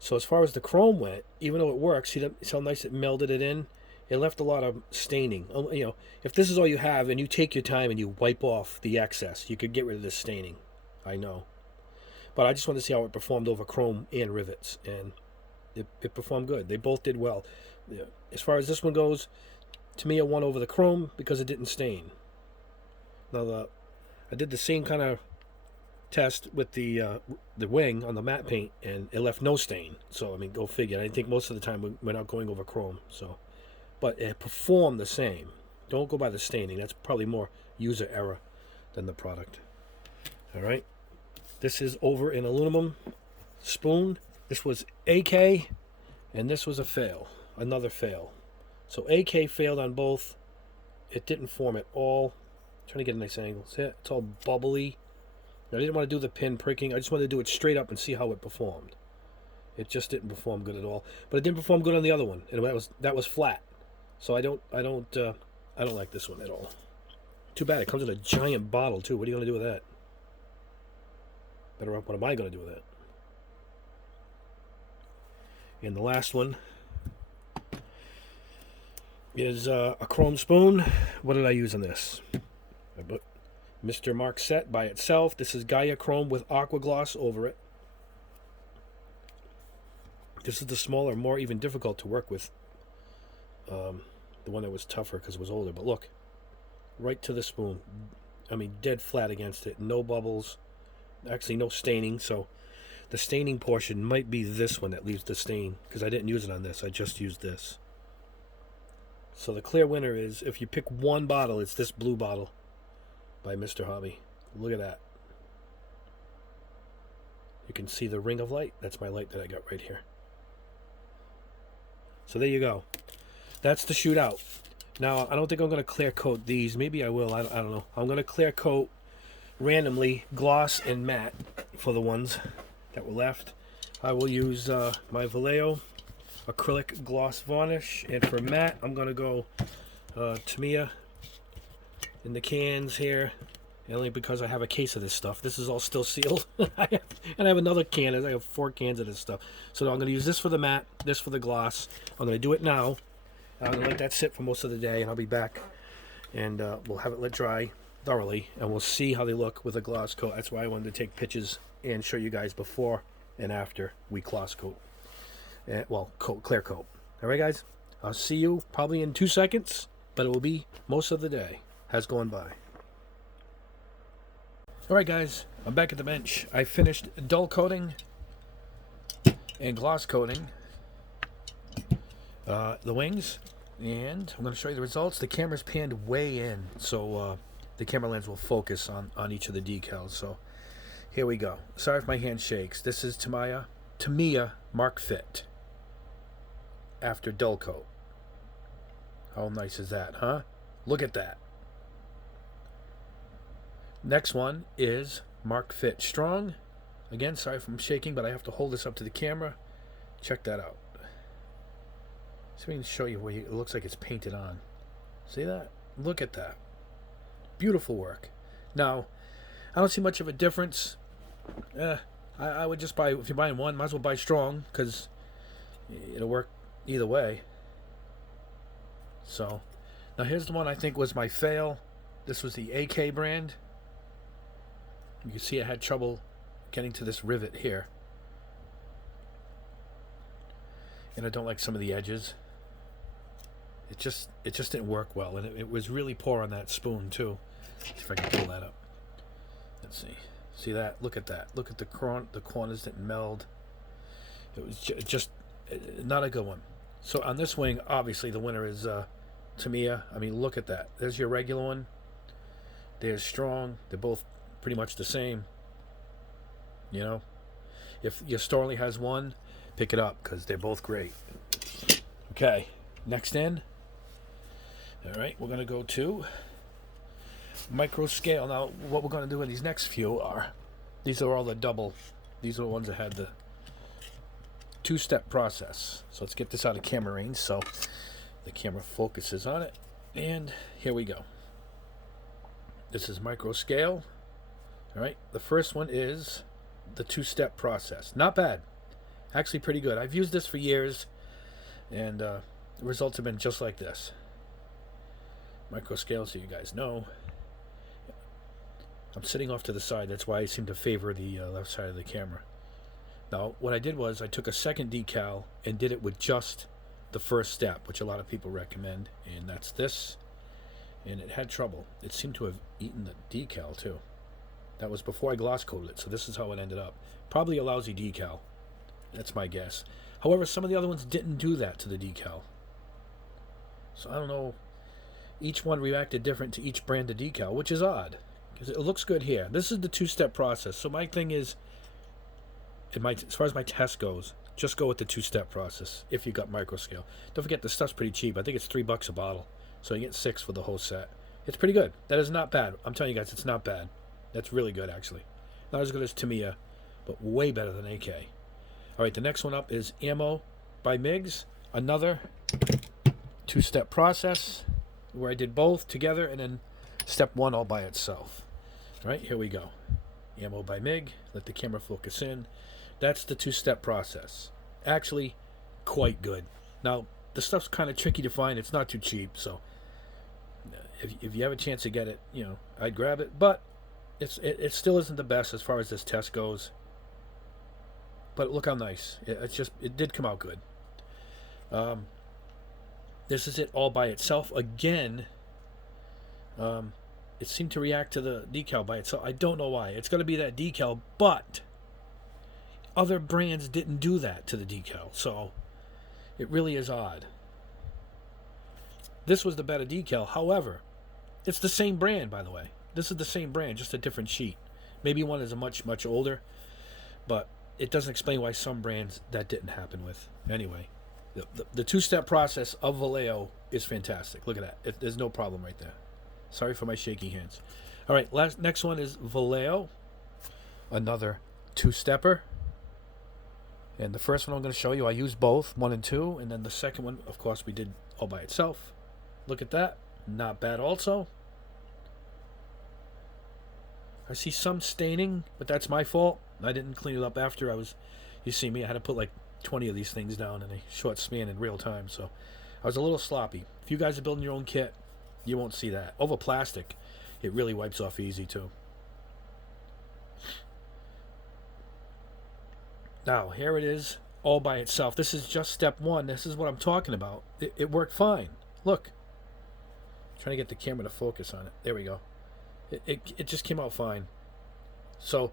So as far as the chrome went, even though it works, see how nice it melded it in? It left a lot of staining. You know, if this is all you have and you take your time and you wipe off the excess, you could get rid of this staining. I know. But I just want to see how it performed over chrome and rivets. And it performed good. They both did well. Yeah. As far as this one goes, Tamiya won over the chrome because it didn't stain. Now, I did the same kind of test with the wing on the matte paint, and it left no stain. So, I mean, go figure. I think most of the time we're not going over chrome. So, but it performed the same. Don't go by the staining. That's probably more user error than the product. All right. This is over an aluminum spoon. This was AK, and this was a fail. Another fail. So AK failed on both. It didn't form at all. I'm trying to get a nice angle. See it? It's all bubbly. I didn't want to do the pin pricking. I just wanted to do it straight up and see how it performed. It just didn't perform good at all. But it didn't perform good on the other one, and that was flat. So I don't like this one at all. Too bad. It comes in a giant bottle too. What are you going to do with that? Better off. What am I going to do with that? And the last one is a chrome spoon. What did I use on this? I put Mr. Mark Set by itself. This is Gaia Chrome with Aqua Gloss over it. This is the smaller, more even difficult to work with. The one that was tougher because it was older. But look, right to the spoon. I mean, dead flat against it. No bubbles. Actually, no staining. So the staining portion might be this one that leaves the stain, because I didn't use it on this. I just used this. So the clear winner is, if you pick one bottle, it's this blue bottle by Mr. Hobby. Look at that. You can see the ring of light. That's my light that I got right here. So there you go. That's the shootout. Now, I don't think I'm going to clear coat these. Maybe I will. I don't know. I'm going to clear coat randomly gloss and matte for the ones that were left. I will use my Vallejo acrylic gloss varnish. And for matte, I'm going to go Tamiya in the cans here. Only because I have a case of this stuff. This is all still sealed. And I have another can. I have 4 cans of this stuff. So I'm going to use this for the matte, this for the gloss. I'm going to do it now. I'm going to let that sit for most of the day, and I'll be back. And we'll have it let dry thoroughly, and we'll see how they look with a gloss coat. That's why I wanted to take pictures and show you guys before and after we gloss coat. Well, clear coat. All right, guys? I'll see you probably in 2 seconds, but it will be most of the day has gone by. Alright guys, I'm back at the bench. I finished dull coating and gloss coating the wings, and I'm going to show you the results. The camera's panned way in, so the camera lens will focus on each of the decals. So here we go. Sorry if my hand shakes. This is Tamiya Mark Fit after dull coat. How nice is that, huh? Look at that. Next one is Mark Fit Strong. Again, sorry if I'm shaking, but I have to hold this up to the camera. Check that out. See if we can show you where it looks like it's painted on. See that? Look at that. Beautiful work. Now, I don't see much of a difference. I would just buy, if you're buying one, might as well buy Strong, because it'll work either way. So, now here's the one I think was my fail. This was the AK brand. You can see I had trouble getting to this rivet here. And I don't like some of the edges. It just didn't work well, and it was really poor on that spoon too. Let's see if I can pull that up. Let's see. See that? Look at that. Look at the corners that meld. It was just not a good one. So on this wing, obviously the winner is Tamiya. I mean, look at that. There's your regular one. There's Strong. They're both pretty much the same. You know, if your store only has one, pick it up, because they're both great. Okay, next in. All right, we're going to go to micro scale. Now, what we're going to do in these next few are, these are all the double. These are the ones that had the 2-step process. So let's get this out of camera range so the camera focuses on it. And here we go. This is micro scale. All right, the first one is the 2-step process. Not bad. Actually pretty good. I've used this for years, and the results have been just like this. Micro scale, so you guys know. I'm sitting off to the side. That's why I seem to favor the left side of the camera. Now, what I did was I took a second decal and did it with just the first step, which a lot of people recommend, and that's this. And it had trouble. It seemed to have eaten the decal too. That was before I gloss coated it, so this is how it ended up. Probably a lousy decal. That's my guess. However, some of the other ones didn't do that to the decal. So I don't know. Each one reacted different to each brand of decal, which is odd, because it looks good here. This is the 2-step process. So my thing is, as far as my test goes, just go with the 2-step process if you got micro scale. Don't forget, the stuff's pretty cheap. I think it's $3 a bottle. So you get 6 for the whole set. It's pretty good. That is not bad. I'm telling you guys, it's not bad. That's really good, actually. Not as good as Tamiya, but way better than AK. All right, the next one up is Ammo by Migs. Another 2-step process where I did both together and then step 1 all by itself. All right, here we go. Ammo by Mig. Let the camera focus in. That's the 2-step process. Actually, quite good. Now, the stuff's kind of tricky to find. It's not too cheap, so if you have a chance to get it, you know, I'd grab it. But it still isn't the best as far as this test goes. But look how nice. It did come out good. This is it all by itself. Again, it seemed to react to the decal by itself. I don't know why. It's going to be that decal, but other brands didn't do that to the decal. So it really is odd. This was the better decal. However, it's the same brand, by the way. This is the same brand, just a different sheet. Maybe one is a much, much older, but it doesn't explain why some brands that didn't happen with. Anyway, the two-step process of Vallejo is fantastic. Look at that. There's no problem right there. Sorry for my shaky hands. All right, next one is Vallejo. Another two-stepper. And the first one I'm going to show you, I used both, 1 and 2. And then the second one, of course, we did all by itself. Look at that. Not bad also. I see some staining, but that's my fault. I didn't clean it up after. You see me, I had to put like 20 of these things down in a short span in real time. So I was a little sloppy. If you guys are building your own kit, you won't see that. Over plastic, it really wipes off easy too. Now, here it is all by itself. This is just step 1. This is what I'm talking about. It worked fine. Look. I'm trying to get the camera to focus on it. There we go. It just came out fine. So,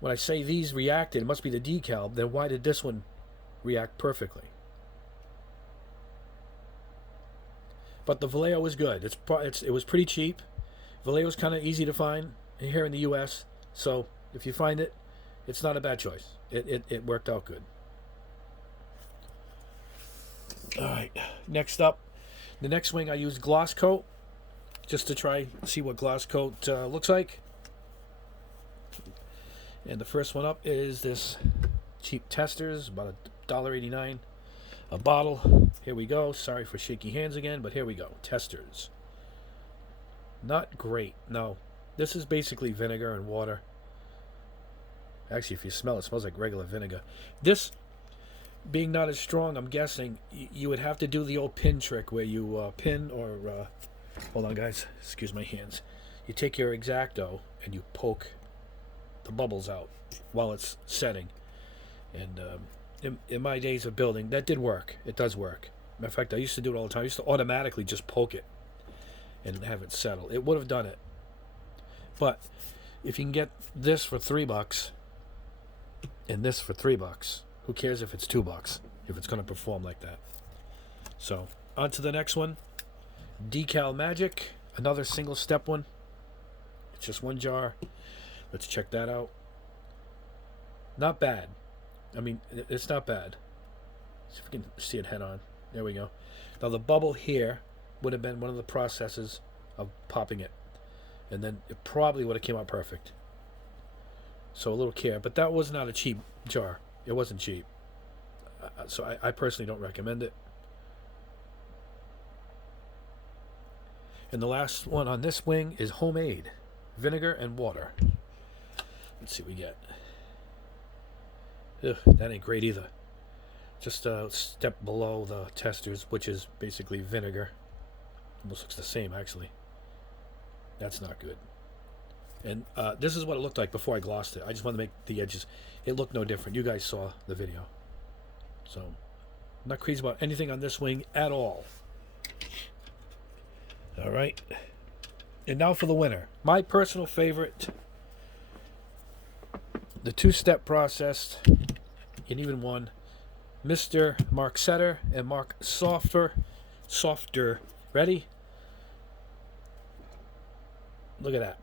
when I say these reacted, it must be the decal. Then why did this one react perfectly? But the Vallejo was good. It was pretty cheap. Vallejo is kind of easy to find here in the U.S. So, if you find it, it's not a bad choice. It worked out good. All right, next up, the next wing I used gloss coat just to try see what gloss coat looks like. And the first one up is this cheap Testers, about $1.89 a bottle. Here we go. Sorry for shaky hands again, but here we go. Testers. Not great. No, this is basically vinegar and water. Actually, if you smell it, it smells like regular vinegar. This, being not as strong, I'm guessing, you would have to do the old pin trick where you pin or... hold on, guys. Excuse my hands. You take your X-Acto and you poke the bubbles out while it's setting. And in my days of building, that did work. It does work. Matter of fact, I used to do it all the time. I used to automatically just poke it and have it settle. It would have done it. But if you can get this for $3 and this for $3, who cares if it's $2 if it's going to perform like that? So on to the next one. Decal Magic, another single step one. It's just one jar. Let's check that out. Not bad. I mean, it's not bad. See if we can see it head on. There we go. Now the bubble here would have been one of the processes of popping it, and then it probably would have came out perfect. So a little care, but that was not a cheap jar. It wasn't cheap. So I personally don't recommend it. And the last one on this wing is homemade. Vinegar and water. Let's see what we get. Ugh, that ain't great either. Just a step below the Testers, which is basically vinegar. Almost looks the same, actually. That's not good. And this is what it looked like before I glossed it. I just wanted to make the edges. It looked no different. You guys saw the video. So, I'm not crazy about anything on this wing at all. All right. And now for the winner. My personal favorite. The two-step process. And even one. Mr. Mark Setter and Mark Softer. Ready? Look at that.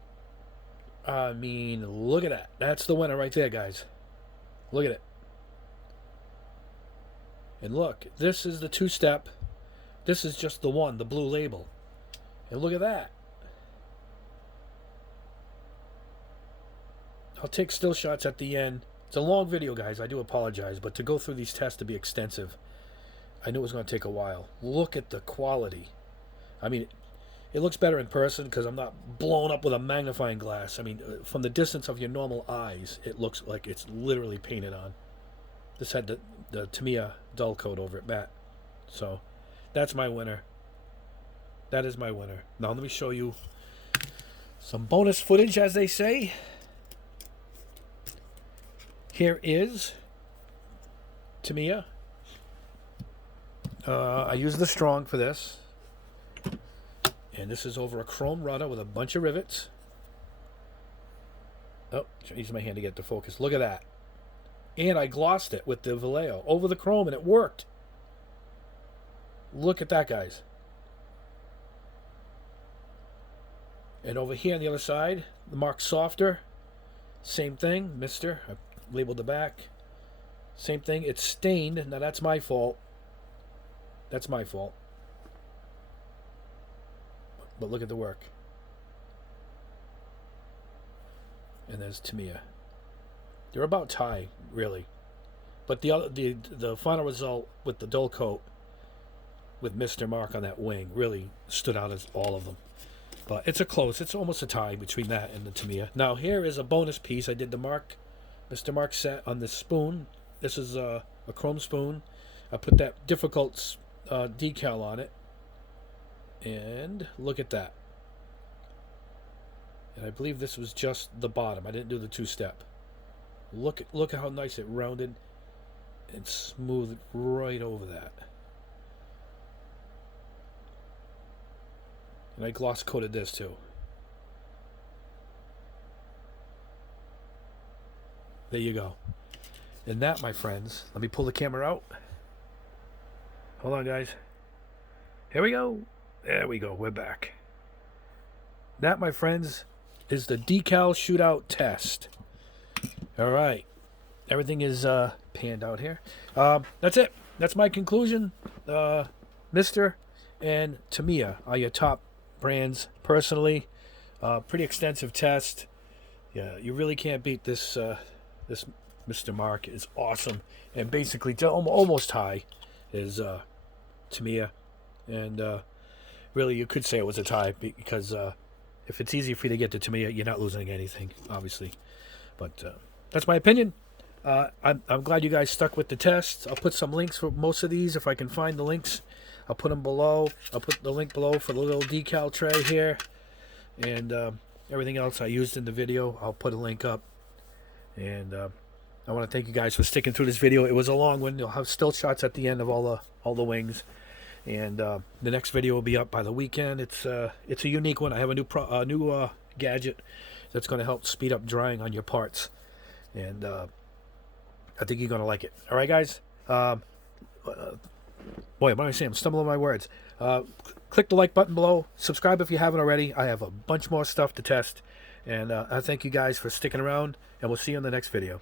I mean, look at that. That's the winner right there, guys. Look at it. And look, this is the two-step. This is just the one, the blue label. And look at that. I'll take still shots at the end. It's a long video, guys. I do apologize, but to go through these tests to be extensive, I knew it was going to take a while. Look at the quality. I mean, it looks better in person because I'm not blown up with a magnifying glass. I mean, from the distance of your normal eyes, it looks like it's literally painted on. This had the Tamiya dull coat over it, matte. So, that's my winner. That is my winner. Now, let me show you some bonus footage, as they say. Here is Tamiya. I use the strong for this. And this is over a chrome rudder with a bunch of rivets. Oh, use my hand to get the focus. Look at that. And I glossed it with the Vallejo over the chrome, and it worked. Look at that, guys. And over here on the other side, the mark softer. Same thing, mister. I labeled the back. Same thing. It's stained. Now that's my fault. That's my fault. But look at the work. And there's Tamiya. They're about tie, really. But the final result with the dull coat with Mr. Mark on that wing really stood out as all of them. But it's it's almost a tie between that and the Tamiya. Now here is a bonus piece. I did the Mr. Mark set on this spoon. This is a chrome spoon. I put that difficult decal on it. And look at that. And I believe this was just the bottom. I didn't do the two-step. Look at how nice it rounded and smoothed right over that. And I gloss coated this too. There you go. And that, my friends, let me pull the camera out. Hold on, guys. Here we go. There we go. We're back. That, my friends, is the decal shootout test. All right. Everything is panned out here. That's it. That's my conclusion. Mr. and Tamiya are your top brands personally. Pretty extensive test. Yeah, you really can't beat this. This Mr. Mark is awesome, and basically almost high is Tamiya, and really you could say it was a tie because if it's easy for you to get to Tamiya, you're not losing anything, obviously. But that's my opinion. I'm glad you guys stuck with the test. I'll put some links for most of these if I can find the links. I'll put them below. I'll put the link below for the little decal tray here, and everything else I used in the video. I'll put a link up. And I want to thank you guys for sticking through this video. It was a long one. You'll have still shots at the end of all the wings, and the next video will be up by the weekend. It's a unique one. I have a new gadget that's going to help speed up drying on your parts, and I think you're going to like it. All right, guys. Boy, what am I saying? I'm stumbling on my words. Click the like button below. Subscribe if you haven't already. I have a bunch more stuff to test. And I thank you guys for sticking around, and we'll see you in the next video.